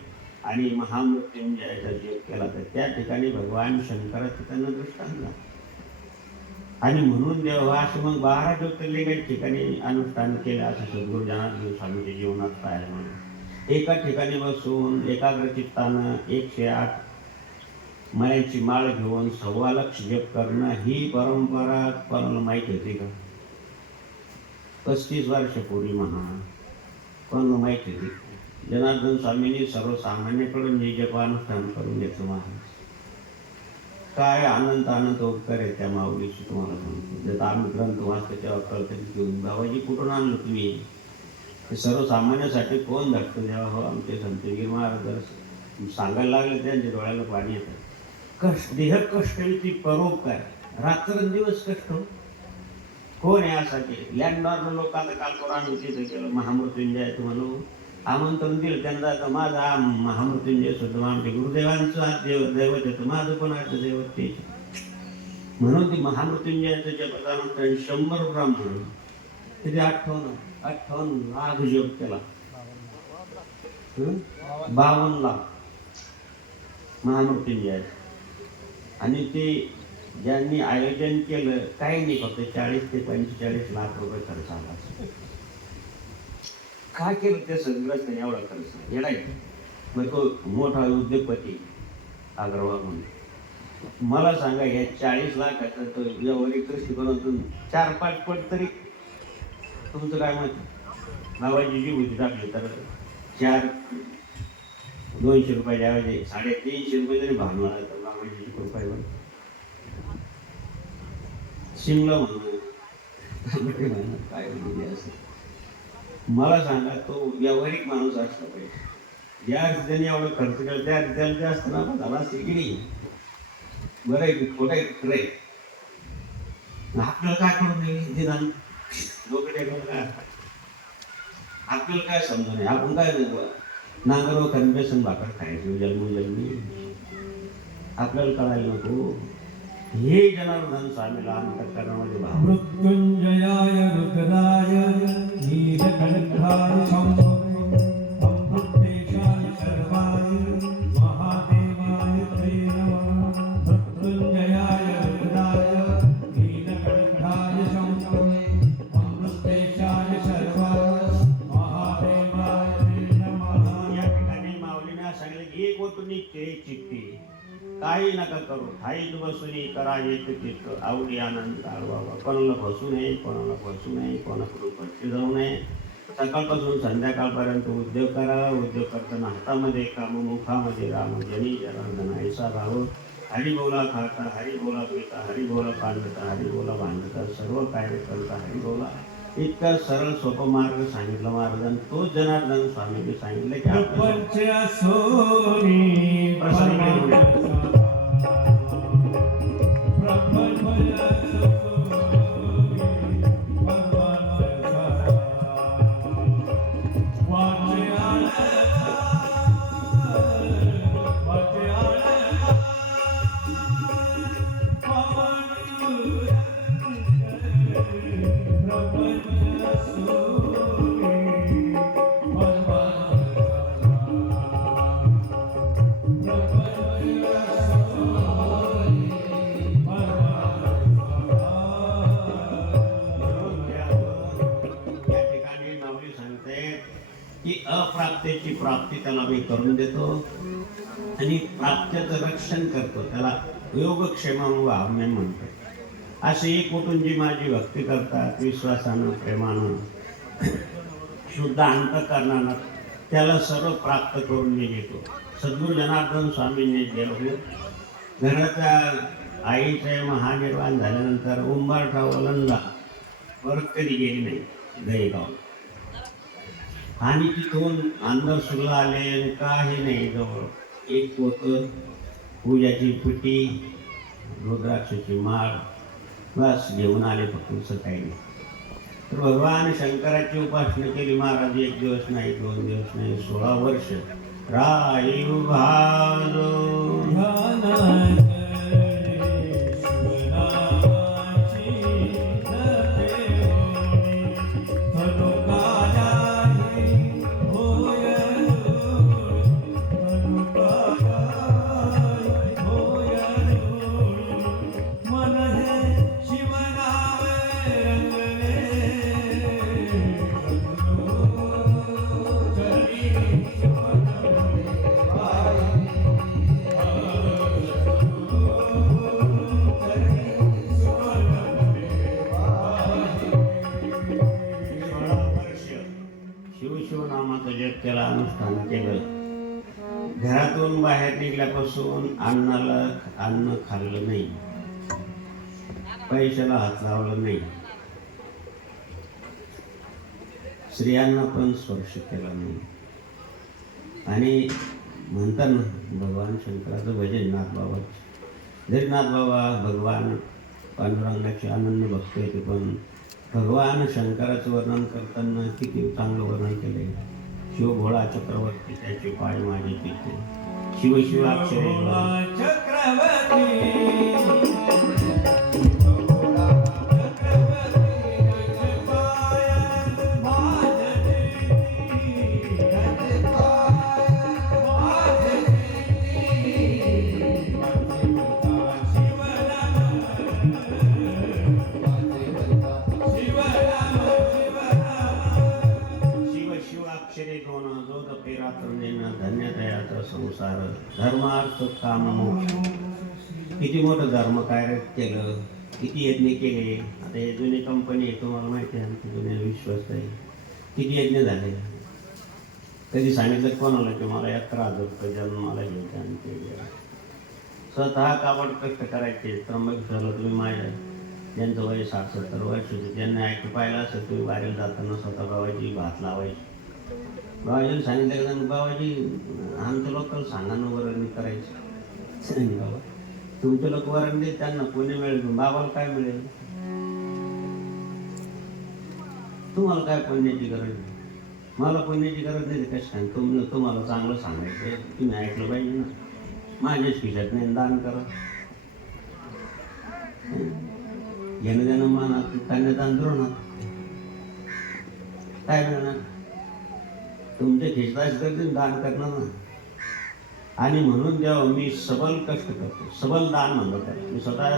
आणि महामृत्युंजयाचा जप केला. तर त्या ठिकाणी भगवान शंकराचं त्यांना दृष्टांत झालं. आणि म्हणून जेव्हा असं मग 12 ज्योतिर्लिंगाच्या ठिकाणी अनुष्ठान केलं असं सद्गुरू जनार्दन स्वामीच्या जीवनात पाहायला मिळालं. एका ठिकाणी बसून एकाग्र चित्तानं 108 माळ्यांची माळ घेऊन 1.25 लाख जप करणं ही परंपरा कोणाला माहीत होती का? 35 वर्षापूर्वी म्हणा कोणाला माहीत होती? जनार्दन स्वामींनी सर्वसामान्याकडून जे जपानुष्ठान करून घेतलं महाराज. काय आनंद उपकार आहे त्या माऊलीशी तुम्हाला सांगतो. जर आम्ही ग्रंथ वाचतो तेव्हा कळतं की घेऊन बाबाजी कुठून आणलं तुम्ही? ते सर्वसामान्यासाठी कोण धटतं जेव्हा हो आमचे संतगिरी महाराज सांगायला लागले त्यांच्या डोळ्याला पाणी येतं. कष्ट देह कष्टाची परोपकार, रात्रंदिवस कष्ट. कोण आहे असा की लँडमार्क लोक आता काल करून आम्ही तिथं केलं महामृत्युंजयाचं म्हणून आमंत्रण दिलं त्यांना. तर माझा हा महामृत्युंजय सुद्धा आमच्या गुरुदेवांचं आज दैवत होतं, माझं पण आज दैवत ते. म्हणून ते महामृत्युंजयाचं जपानुष्ठान 100 ब्राह्मण तिथे 58 लाख जप केला. 52 लाख महामृत्युंजय. आणि ते ज्यांनी आयोजन केलं काही नाही, फक्त 40 ते 45 लाख रुपये खर्च आला. काय केलं ते सगळं एवढा खर्च येणार. मग तो मोठा उद्योगपती अग्रवाल म्हणून मला सांगा, या 40 लाखाचा तो व्यावहारिक दृष्टिकोनातून 4-5 पट तरी तुमचं काय मत? नावाची जी बुद्धी टाकली तर 200 रुपयाच्या ऐवजी 350 रुपये तरी भावना तर नावाची रुपये शिमला म्हणून काय म्हणजे असं. मला सांगा, तो व्यावहारिक माणूस असला पाहिजे. ज्या त्याने एवढं खर्च केला त्या त्याला जास्त ना झाला सिगडी बरं आहे की खोटं आहे खरं आहे. आपल्याला काय करून नाही निदान लोक काय आपल्याला काय समजा नाही. आपण काय नांगर व कन्वेशन भाकर खायचं जन्मोजन्मी आपल्याला कळायला नको. हे जनार्दन स्वामीला अंतःकरणामध्ये भाव. मृत्युंजयाय रुद्राय नीलकंठाय शंभवे अमृतेशाय शर्वाय महादेवाय ते नमः. मृत्युंजयाय रुद्राय नीलकंठाय शंभवे अमृतेशाय शर्वाय महादेवाय ते नमः. या ठिकाणी माऊलीने सांगितलं एक होतो नित्य चित्ते काही नका करू, ठाईच बसून करा एक चित्त आवडी आनंद बाबा. कोणाला फसू नये, कोणाला फसू नये, कोणाकडून फटके जाऊ नये. सकाळपासून संध्याकाळपर्यंत उद्योग करा. उद्योग करताना हातामध्ये काम, मुखामध्ये राम, जनी जनार्दन ऐसा राहो. हरी बोला खाता, हरी बोला पिता, हरी बोला पांडता, हरी बोला भांडता, सर्व कार्य करता हरी बोला. इतका सरळ सोपं मार्ग सांगितलं महाराजांनी. तो जनार्दन स्वामींनी सांगितलं की अप्राप्तेची प्राप्ती त्याला मी करून देतो आणि प्राप्त्याचं रक्षण करतो. त्याला योगक्षेम भावने म्हणतो. असे एक कुटुंब जी माझी भक्ती करतात विश्वासानं, प्रेमानं, शुद्ध अंतःकरणानं, त्याला सर्व प्राप्त करून मी घेतो. सद्गुरू जनार्दन स्वामींनी देव घराच्या आईचे महानिर्वाण झाल्यानंतर उंबरठा ओलांडला, परत कधी गेली नाही दहीगाव. आणि तिथून अंदर सुरला आले काही नाही. जवळ एक पोत, पूजाची पिटी, रुद्राक्षाची माळ बस घेऊन आले फक्त दुसरं काही नाही. तर भगवान शंकराची उपासना केली महाराज. 1 दिवस नाही, 2 दिवस नाही, 16 वर्ष रायू भालो शिवनामाचं जप केलं, अनुष्ठान केलं. घरातून बाहेर निघल्यापासून अन्न खाल्लं नाही, पैशाला हात लावला नाही, स्त्रियांना पण स्पर्श केला नाही. आणि म्हणतात ना भगवान शंकराचं भजन नाथबाबा. जरी नाथबाबा भगवान पांडुरंगाचे अनन्य भक्त होते, पण भगवान शंकराचं वर्णन करताना किती चांगलं वर्णन केले. शिव भोळा चक्रवर्ती त्याचे पाय माझे तिथे, शिव शिवाक्षरे धन्यतयाचा संसार धर्मार्थ काम मोक्ष. किती मोठं धर्म कार्य केलं, किती यज्ञ केले. आता हे जुनी कंपनी आहे, तुम्हाला माहिती आहे, आमची जुने विश्वास आहे. किती यज्ञ झाले. कधी सांगितलं कोणाला की मला 11,000 रुपये जन्माला घ्यायचे आणि ते स्वतः कापड कष्ट करायचे. त्र्यंबकेश्वरला तुम्ही माझ्या ज्यांचं वय 60-70 वर्षाचे त्यांनी ऐकू पाहिलं असं, तुम्ही बाहेर जाताना स्वतः बाबाजी भात लावायची. बाबाजीने सांगितलं की बाबाजी आमच्या लोकांना सांगा ना वरण करायचं. बाबा तुमचे लोक वरण देत, त्यांना पुणे मिळेल, बाबाला काय मिळेल? तुम्हाला काय पुण्याची गरज नाही, मला पुण्याची गरज नाही. कसं सांग तुम्हाला चांगलं सांगायचं, तुम्ही ऐकलं पाहिजे ना. माझ्याच खिशात नाही, दान करा. घेणं देणं मानात, कन्यादान द्रोणात काय मिळणार? तुमच्या खिशात करतील दान करणार ना. आणि म्हणून जेव्हा मी सबल कष्ट करतो, सबल दान म्हणतो त्याला. मी स्वतः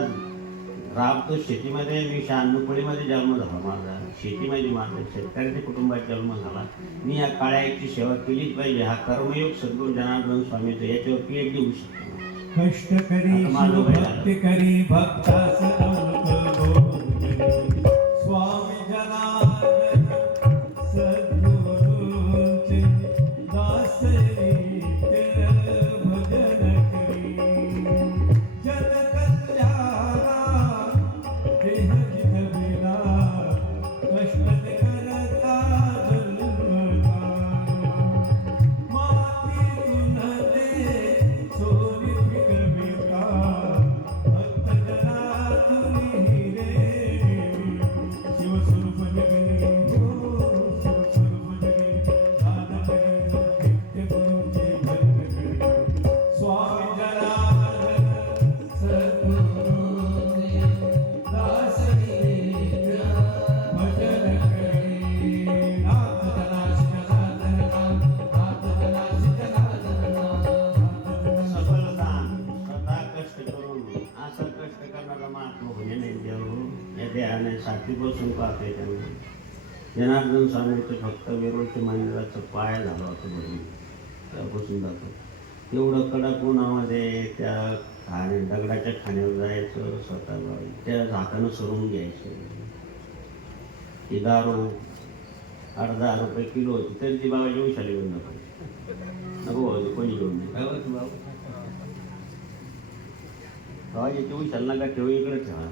राबतो शेतीमध्ये. मी 96 जन्म झाला माझा, शेतीमध्ये माझा शेतकऱ्याच्या कुटुंबात जन्म झाला. मी या काळ्याची सेवा केलीच पाहिजे. हा कर्मयोग सद्गुरू जनार्दन स्वामीचं याच्यावर PhD होऊ शकतो. कष्टकरी भक्ती करी भक्तास स्वामी जनार्दन सद्गुरूचे दास भजन करी जन कल्याणा देह जितविला कष्ट करता जन्मता मातीतून दे सोनी पिकविता भक्त जनातून हिरे शिवस्वरूप जगणे शिवस्वरूप जगणे दान करे नित्य गुरुचे भजन करे स्वामी जनार्दन सद्गुरूचे दास भजन करे नाथ जनार्दन नाथ जनार्दन सबल दान, स्वतः कष्ट करून असं कष्ट करणारा महात्मा म्हणजे नाही. देव या देहाने साथी बसून पाहते. त्यांना जनार्दन स्वामीचं फक्त वेरूळच्या मंदिराचं पाय झालं होतं म्हणून त्यापासून जातो. एवढं कडक उन्हामध्ये त्या दगडाच्या खाण्यावर जायचं, स्वतःला त्या झाकानं सरून घ्यायचं. ती दारू 8-10 रुपये किलो होती, तरी ती बाबाजी उशाली घेऊन नको कोणी घेऊन नाही. काय होती बाबाजी ती उशाल नका ठेवू, इकडे ठेवा.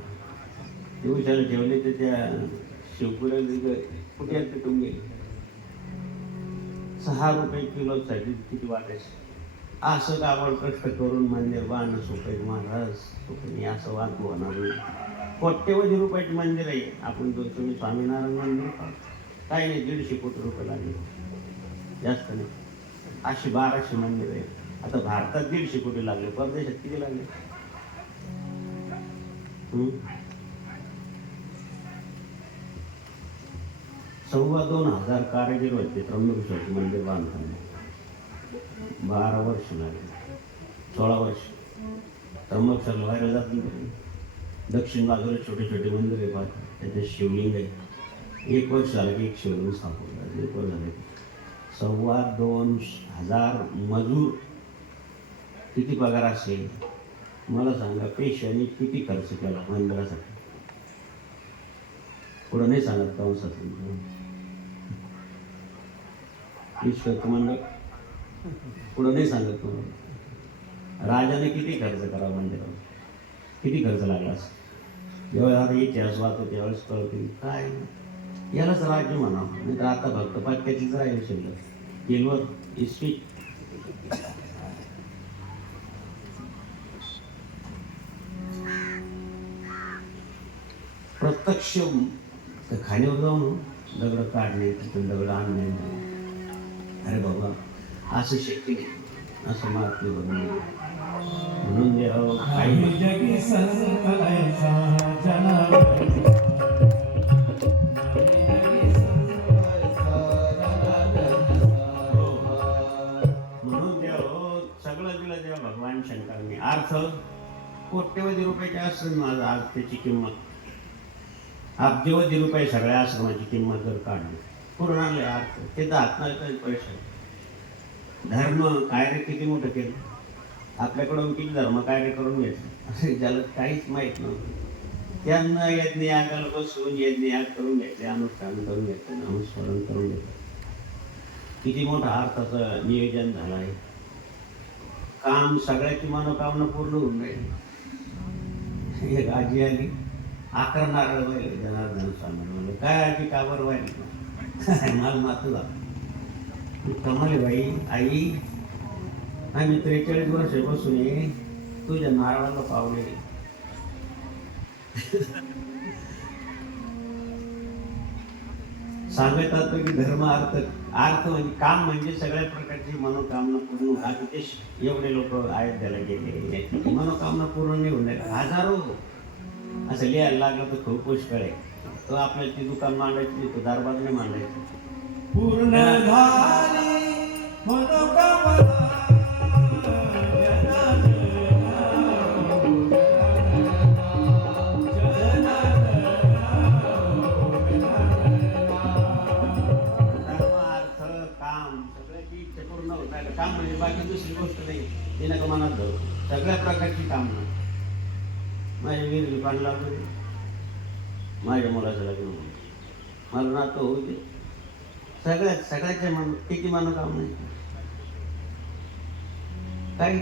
ते उशाला ठेवले तर त्या शिवपुऱ्या कुठे पेटून गेले. 6 रुपये किलोसाठी किती वाटायचं. असं काबड कष्ट करून मंदिर बांधणं सोपे महाराज सोपे असं वाद होणार नाही. कोट्यवधी रुपयाचे मंदिर आहे. आपण जो तुम्ही स्वामीनारायण मंदिर पाहा, काही नाही 150 कोटी रुपये लागले, जास्त नाही. अशी 1200 मंदिर आहे. आता भारतात 150 कोटी लागले, परदेशात किती लागले? हम्म? 2,500 कारागीर होते त्र्यंबकेश्वरचे मंदिर बांधताना. 12 वर्ष लागले, 16 वर्ष. त्र्यंबकेश्वरला व्हायला जात नाही. दक्षिण बाजूला छोटे छोटे मंदिर आहे पाहत, त्याच्यात शिवलिंग आहे. 1 वर्ष झालं की एक शिवलिंग स्थापन 1 वर्ष झाले. 2,500 मजूर, किती पगार असेल मला सांगा. पेशाने किती खर्च केला मंदिरासाठी? पुढं नाही सांगत कंसात. विश्वस्त मंडळ पुढं नाही सांगत तुम्हाला. राजाने किती खर्च करा मंदिरावर, किती खर्च लागला असं. जेव्हा आता इतिहास वाचतो त्यावेळेस कळते काय यालाच राज्य म्हणावं. नाही तर आता फक्त पाक्याचीच राहील शिल्लक. केलवर इस्वी प्रत्यक्ष खाण्यावर जाऊन दगड काढणे, तिथून दगड आणणे. अरे बाबा असं शक्य नाही, असं महात्मे बघून म्हणून देव काही जगी संकलायचा जनावरांचा. म्हणून देव सगळं दिलं देव भगवान शंकरांनी. अर्थ कोट्यवधी रुपयाचे असेल माझा आज त्याची किंमत. अब्जवधी रुपये सगळ्या आश्रमाची किंमत जर काढली पूर्ण आणले अर्थ ते तर हातमारे पैसे. धर्म कार्य किती मोठं केलं आपल्याकडून, किती धर्म कार्य करून घेतलं असे ज्याला काहीच माहीत नव्हतं. त्यांना यज्ञयागाला बसून यज्ञयाग करून घेतले, अनुष्ठान करून घेतले, नामस्मरण करून घेतले. किती मोठा अर्थाचं नियोजन झालं आहे. काम सगळ्याची मनोकामना पूर्ण होऊन राहील. एक आजी आली 11 नारळ व्हायला जनार्दन स्वामी म्हणलं काय आजी कावर व्हायला मला मात्र झालं. कमाले बाई आई आम्ही 43 वर्षापासून ये तुझ्या नारळाला पावले. सांगतात की धर्म अर्थ अर्थ म्हणजे काम म्हणजे सगळ्या प्रकारची मनोकामना पूर्ण होतात. ते एवढे लोक अयोध्याला गेले, मनोकामना पूर्ण नाही होऊन हजारो. असं लिहायला लागलं तर खूप पुष्कळ आहे. तो आपल्याला ती दुकान मांडायची, तो दरबार नाही मांडायचं. पूर्ण झाली मनोकामना काम म्हणजे बाकी दुसरी गोष्ट नाही. ते नका मनात धरू. सगळ्या प्रकारची कामना. माझ्या विहिरी पाणी लागू दे, माझ्या मुलाचं लग्न होऊ दे, मला नातं होऊ दे. सगळ्याच्या मन किती मनोकामना नाही काही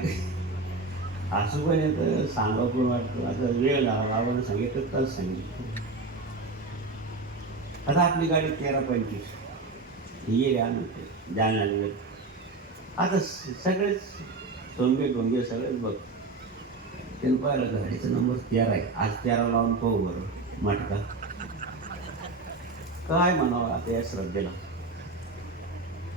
असं पण येतं सांगा पण वाटतं. आता वेळ लावा गावानं सांगितलं तर सांगितलं. आता आपली गाडी 13-25 ये आणते जायला लागले. आता सगळेच सोंगे सगळेच बघ. त्यानं पाहिलं गाडीचा नंबर 13 आहे. आज 13 लावून पाहू बरं मटका काय म्हणावं आता या श्रद्धेला.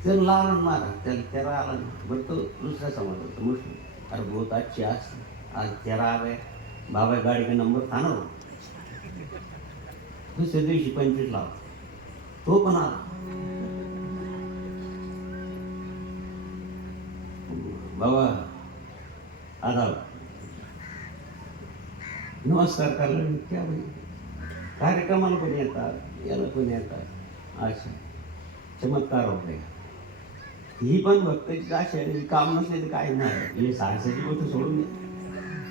त्यानं लावला मारा त्याला 13 आला ना. बरं तो दुसरा समाज होता मुस्लिम. अरे बहुत अच्छी आज 13 आलाय बाबा गाडी का नंबर था ना. दुसऱ्या दिवशी 25 लावा तो पण आला. बाबा आधार नमस्कार करायला क्या भाई कार्यक्रमाला पण येतात, याला पण येतात. अच्छा चमत्कार होते. ही पण भक्ताची अशी आहे काम नसले तर काही नाही. हे सारसाची गोष्ट सोडून दे.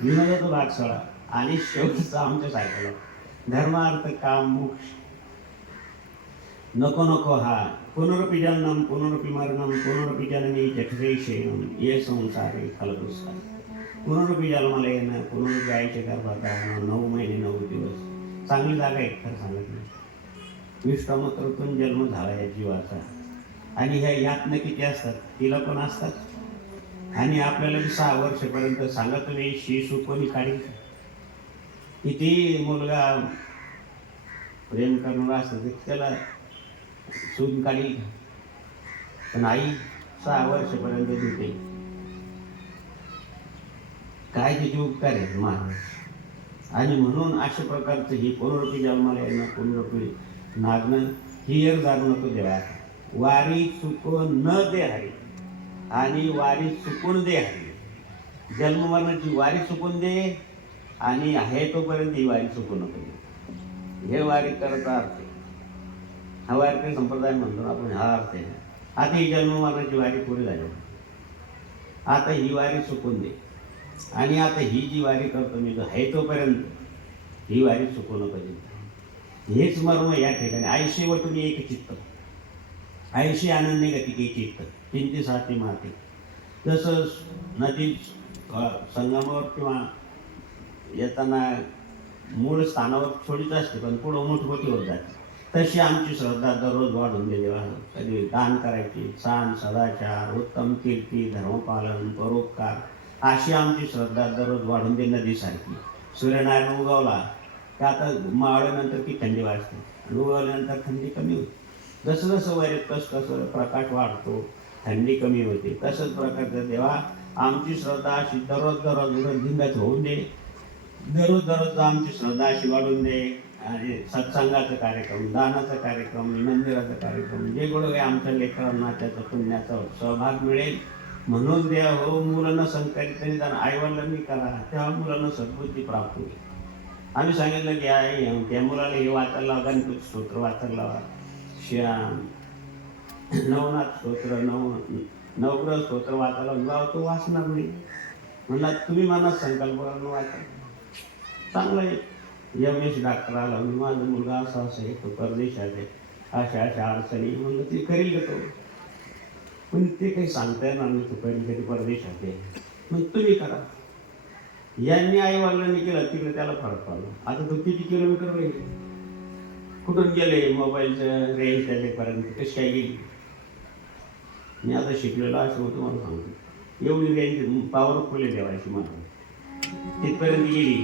मी माझा तो भाग सोडा आणि शेवटचा आमच्या सायकला धर्मार्थ काम मोक्ष नको नको हा. पुनरपि जन्म पुनरपि मरणम पुनरपि जननी जठरे शयनम ये संसारे खलदुस्सार. पुनरपि जन्माला येणं, पुनरपि आईच्या गर्भात राहणं, 9 महिने 9 दिवस. चांगली जागा आहे खरं सांगत नाही. विश्वामित्रातून जन्म झाला या जीवाचा. आणि ह्या यातना किती असतात तिला पण असतात. आणि आपल्याला 6 वर्षापर्यंत सांगा तुम्ही शिशु कोणी काढील का? किती मुलगा प्रेम करणारा असतं ते त्याला सून काढील का? पण आई 6 वर्षापर्यंत देते. काय तिचे उपकार आहेत महाराज. आणि म्हणून अशा प्रकारचं ही पुनरुक्ती जन्माला येणं, पुनरुक्ती नागणं ही एक जाणू नको देवा. वारी चुकून न दे हरी आणि वारी चुकून दे हरी. जन्ममरणाची वारी चुकून दे आणि आहे तोपर्यंत ही वारी चुकू नको दे. हे वारी करता अर्थ आहे. हा वारकरी संप्रदाय म्हणतो आपण, हा अर्थ आहे. आता ही जन्ममरणाची वारी पुरी झाली, आता ही वारी चुकून दे. आणि आता ही जी वारी करतो मी आहे तोपर्यंत ही वारी चुकू नको दे. हेच मर्म या ठिकाणी. आयशी वटून एक चित्त, आयशी आनंदी गती की चित्त, चिंती साथी माते. जसं नदी संगमावर किंवा येताना मूळ स्थानावर छोडीच असते, पण पुढं मोठमोठी होत जाते. तशी आमची श्रद्धा दररोज वाढून दे देवा. कधी दान करायची, सान सदाचार, उत्तम कीर्ती, धर्मपालन, परोपकार, अशी आमची श्रद्धा दररोज वाढून दे. नदीसारखी सूर्यनारायण उगवला की आता मावळल्यानंतर की थंडी वाजते आणि उगवल्यानंतर थंडी कमी होते. जसं जसं वैरेत कसं प्रकाश वाढतो, थंडी कमी होते. तसंच प्रकारचं देवा आमची श्रद्धा अशी दररोज धिंगाच होऊन दे. दररोज आमची श्रद्धा अशी वाढून दे. आणि सत्संगाचा कार्यक्रम, दानाचा कार्यक्रम, मंदिराचा कार्यक्रम, जे गोड आमच्या लेकरांना त्याचा पुण्याचा सहभाग मिळेल. म्हणून देवा हो, मुलांना संकरित निदान आईवडिलांनी करा, तेव्हा मुलांना सद्बुद्धी प्राप्त होईल. आम्ही सांगितलं की आई त्या मुलाला हे वाचायला लावा, गणपती स्तोत्र वाचायला लावा, नवनाथ स्तोत्र, नवग्रह स्तोत्र वाचायला लावा. तो वाचणार नाही. म्हणला तुम्ही मनात संकल्प करून वाचा. चांगलं आहे. यमेश डॉक्टर आला, माझा मुलगा असा असं आहे, तो परदेशात आहे, अशा अडचणी. म्हणलं ते करील का तो? पण ते काही सांगता येणार नाही, तो कधी परदेशात आहे. मग तुम्ही करा. यांनी आई वडिलांनी केलं, तिकडे त्याला फरक पडला. आता तो किती किलोमीटर राहील, कुठून गेले, मोबाईलचं रेंज त्याच्यापर्यंत कशी काय गेली. मी आता शिकलेलो असं होतं, मला सांगतो एवढी रेंज पॉवरफुल आहे देवायची मला, तिथपर्यंत गेली.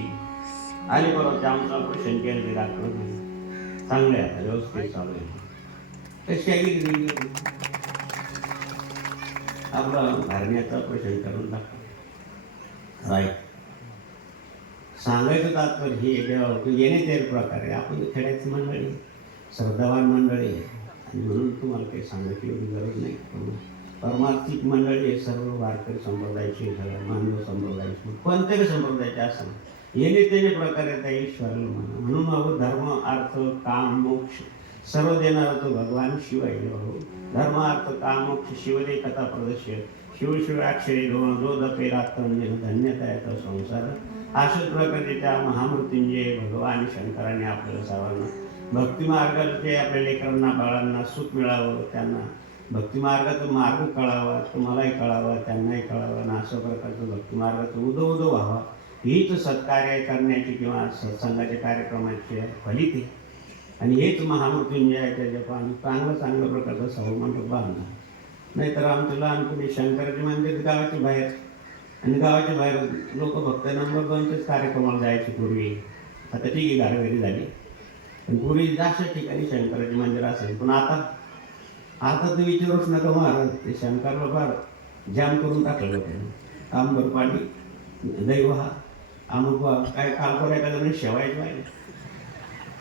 आले बरोबर ते आमचं ऑपरेशन केलं, ते डॉक्टर चांगलं आहे, आता व्यवस्थित चालू आहे. कशी काय गेली आपलं धारण्याचं ऑपरेशन करून टाकतो. राईट. सांगायचं तात्पर्य हे येणे ते प्रकारे आपण खेड्याची मंडळी, श्रद्धावान मंडळी आहे. आणि म्हणून तुम्हाला काही सांगायची एवढी गरज नाही. परमार्थिक मंडळी आहे, सर्व वारकरी संप्रदायाचे, मानव संप्रदायाचे, कोणत्याही संप्रदायाचे असं येणे त्याने प्रकारे त्या ईश्वराला म्हणा. म्हणून बाबू धर्म, अर्थ, काम, मोक्ष सर्व देणारा तो भगवान शिव आहे. भाऊ धर्म, अर्थ, काम, मोक्ष शिवदे कथा प्रदर्शन, शिवशिव अक्षरे जो दपे रात्र धन्यता येतो संसार. अशाच प्रकारे त्या महामृत्युंजय भगवान शंकराने आपल्याला सर्वांना भक्तिमार्गाचे आपल्या लेकरांना बाळांना सुख मिळावं, त्यांना भक्तिमार्गाचा मार्ग कळावा, तुम्हालाही कळावा, त्यांनाही कळावा. आणि अशा प्रकारचं भक्तिमार्गाचं उदो व्हावा, हीच सत्कार्य करण्याची किंवा सत्संगाच्या कार्यक्रमाचे फलित आहे. आणि हेच महामृत्युंजयाच्या जपान चांगल्या प्रकारचा सभामंडप बांधला. नाहीतर आमचं लहानपणी शंकराचे मंदिर गावाच्या बाहेर, आणि गावाच्या बाहेर लोक फक्त नंबर 2चेच कार्यक्रमाला जायचे पूर्वी. आता ठीक आहे, घरोघरी झाली, पण पूर्वी जास्त ठिकाणी शंकराचे मंदिर असेल. पण आता तर विचारूच नका महाराज, ते शंकरला फार जाम करून टाकलं त्यानं. तांबर पाणी, दैवहा, अमुक काय कालपर एखाद्या शेवायचं आहे,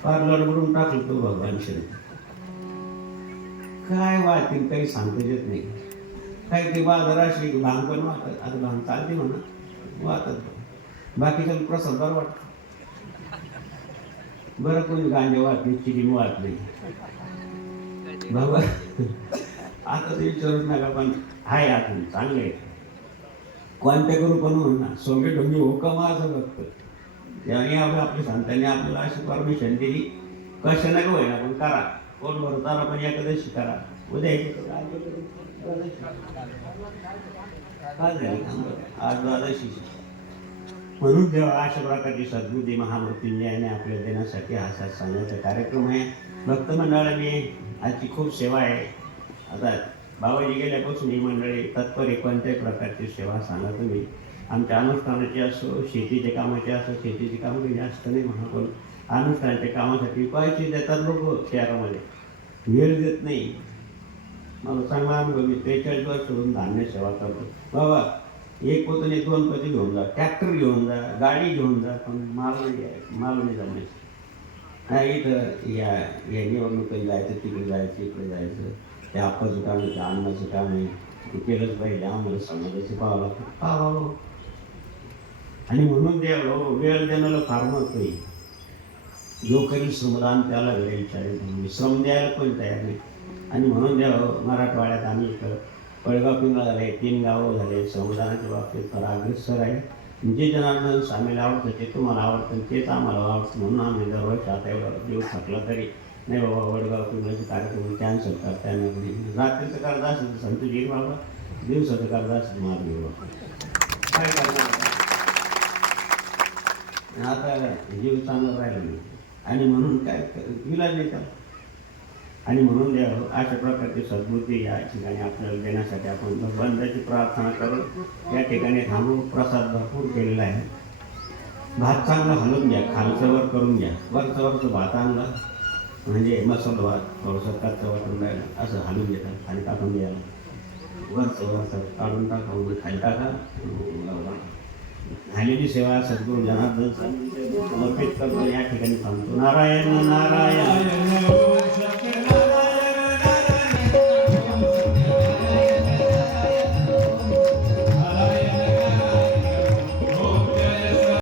फार लडबडून टाकलं तो भगवान शंकर. काय वाहतील काही सांगता येत नाही. काही ते बाजार अशी भांग पण वाहतात. आता भांग चालते म्हणा, वाहतात. बाकीच्या प्रसाद बरं वाटतं. बरं कोणी गांजा वाहत नाही, चिलीम वाहत नाही बाबा. आता ते विचारूच नका. पण आहे आपण चांगलं आहे. कोणत्या करू पण म्हणा, सोंगे ढोंगे हो का मग असं बघतं. याने आपल्या संतांनी आपल्याला अशी परमिशन दिली, कशा नका होईना पण करा. कोण भरताना पण एखादशी करा. उद्या आज द्वादशी. म्हणून तेव्हा अशा प्रकारची सद्बुद्धी महामृत्युंजयाने आपल्याला देण्यासाठी हा सत्संगाचा कार्यक्रम आहे. भक्त मंडळाने आजची खूप सेवा आहे. आता बाबाजी गेल्यापासून ही मंडळी तत्पर आहे. कोणत्याही प्रकारची सेवा सांगा तुम्ही. आमच्या अनुष्ठानाची असो, शेतीच्या कामाची असो, शेतीची कामं काही जास्त नाही म्हणा, पण अनुष्ठानाच्या कामासाठी पैसे देतात लोक शहरामध्ये, वेळ देत नाही. मला चांगला अनुभव, मी 43 वर्ष होऊन धान्य सेवा करतो. बाबा एक पोतं नाही, 2 पोते घेऊन जा, ट्रॅक्टर घेऊन जा, गाडी घेऊन जा, पण माल नाही जमायचं. नाही इथं या निवडणुकीत जायचं, तिकडे जायचं, इकडे जायचं, ते आप्पाचं काम आहे, ते अन्नाचं काम आहे, ते केलंच पाहिजे. आम्हाला समाजाचं पाहावं लागतं, पाहावं. आणि म्हणून द्यावं, वेळ देण्याला फार महत्त्व आहे. जो करील श्रमदान त्याला वेळेल चालेल, श्रम द्यायला कोणी तयार नाही. आणि म्हणून द्यावं, मराठवाड्यात आम्ही इकडं पळगाव पिंगळा झाले, 3 गावं झाले, श्रमदानाच्या बाबतीत फार अग्रेसर आहे. जे जनार्दन स्वामीला आवडतं ते तुम्हाला आवडतं, तेच आम्हाला आवडतं. म्हणून आम्ही दरवर्षी आता एवढा जीव थकला तरी नाही बाबा वडगाव पिंगळाचे कार्यक्रम कॅन्सल करता येणार नाही. रात्रीचं कर्ज असेल तर संतोष येईल बाबा, दिवसाचं कर्ज असेल मार घेऊ बाबा, काय करणार आता. जीव चांगला राहिला नाही आणि म्हणून काय इलाज नाही त्याला. आणि म्हणून द्यावं अशा प्रकारची सद्बुद्धी या ठिकाणी आपल्याला देण्यासाठी आपण भगवंताची प्रार्थना करून या ठिकाणी थांबून प्रसाद भरपूर केलेला आहे. भात चांगला हलवून घ्या, खालचं वर करून घ्या. वरचं भात आणला म्हणजे मसाला भात थोडंसं कच्चं वाटून राहिलं असं हलवून घेतात, खाली टाकून द्यायला. वरचं काढून टाका, खाली टाका. झालेली सेवा सद्गुरू जनार्दन समर्पित करतो. या ठिकाणी थांबतो. नारायण नारायण.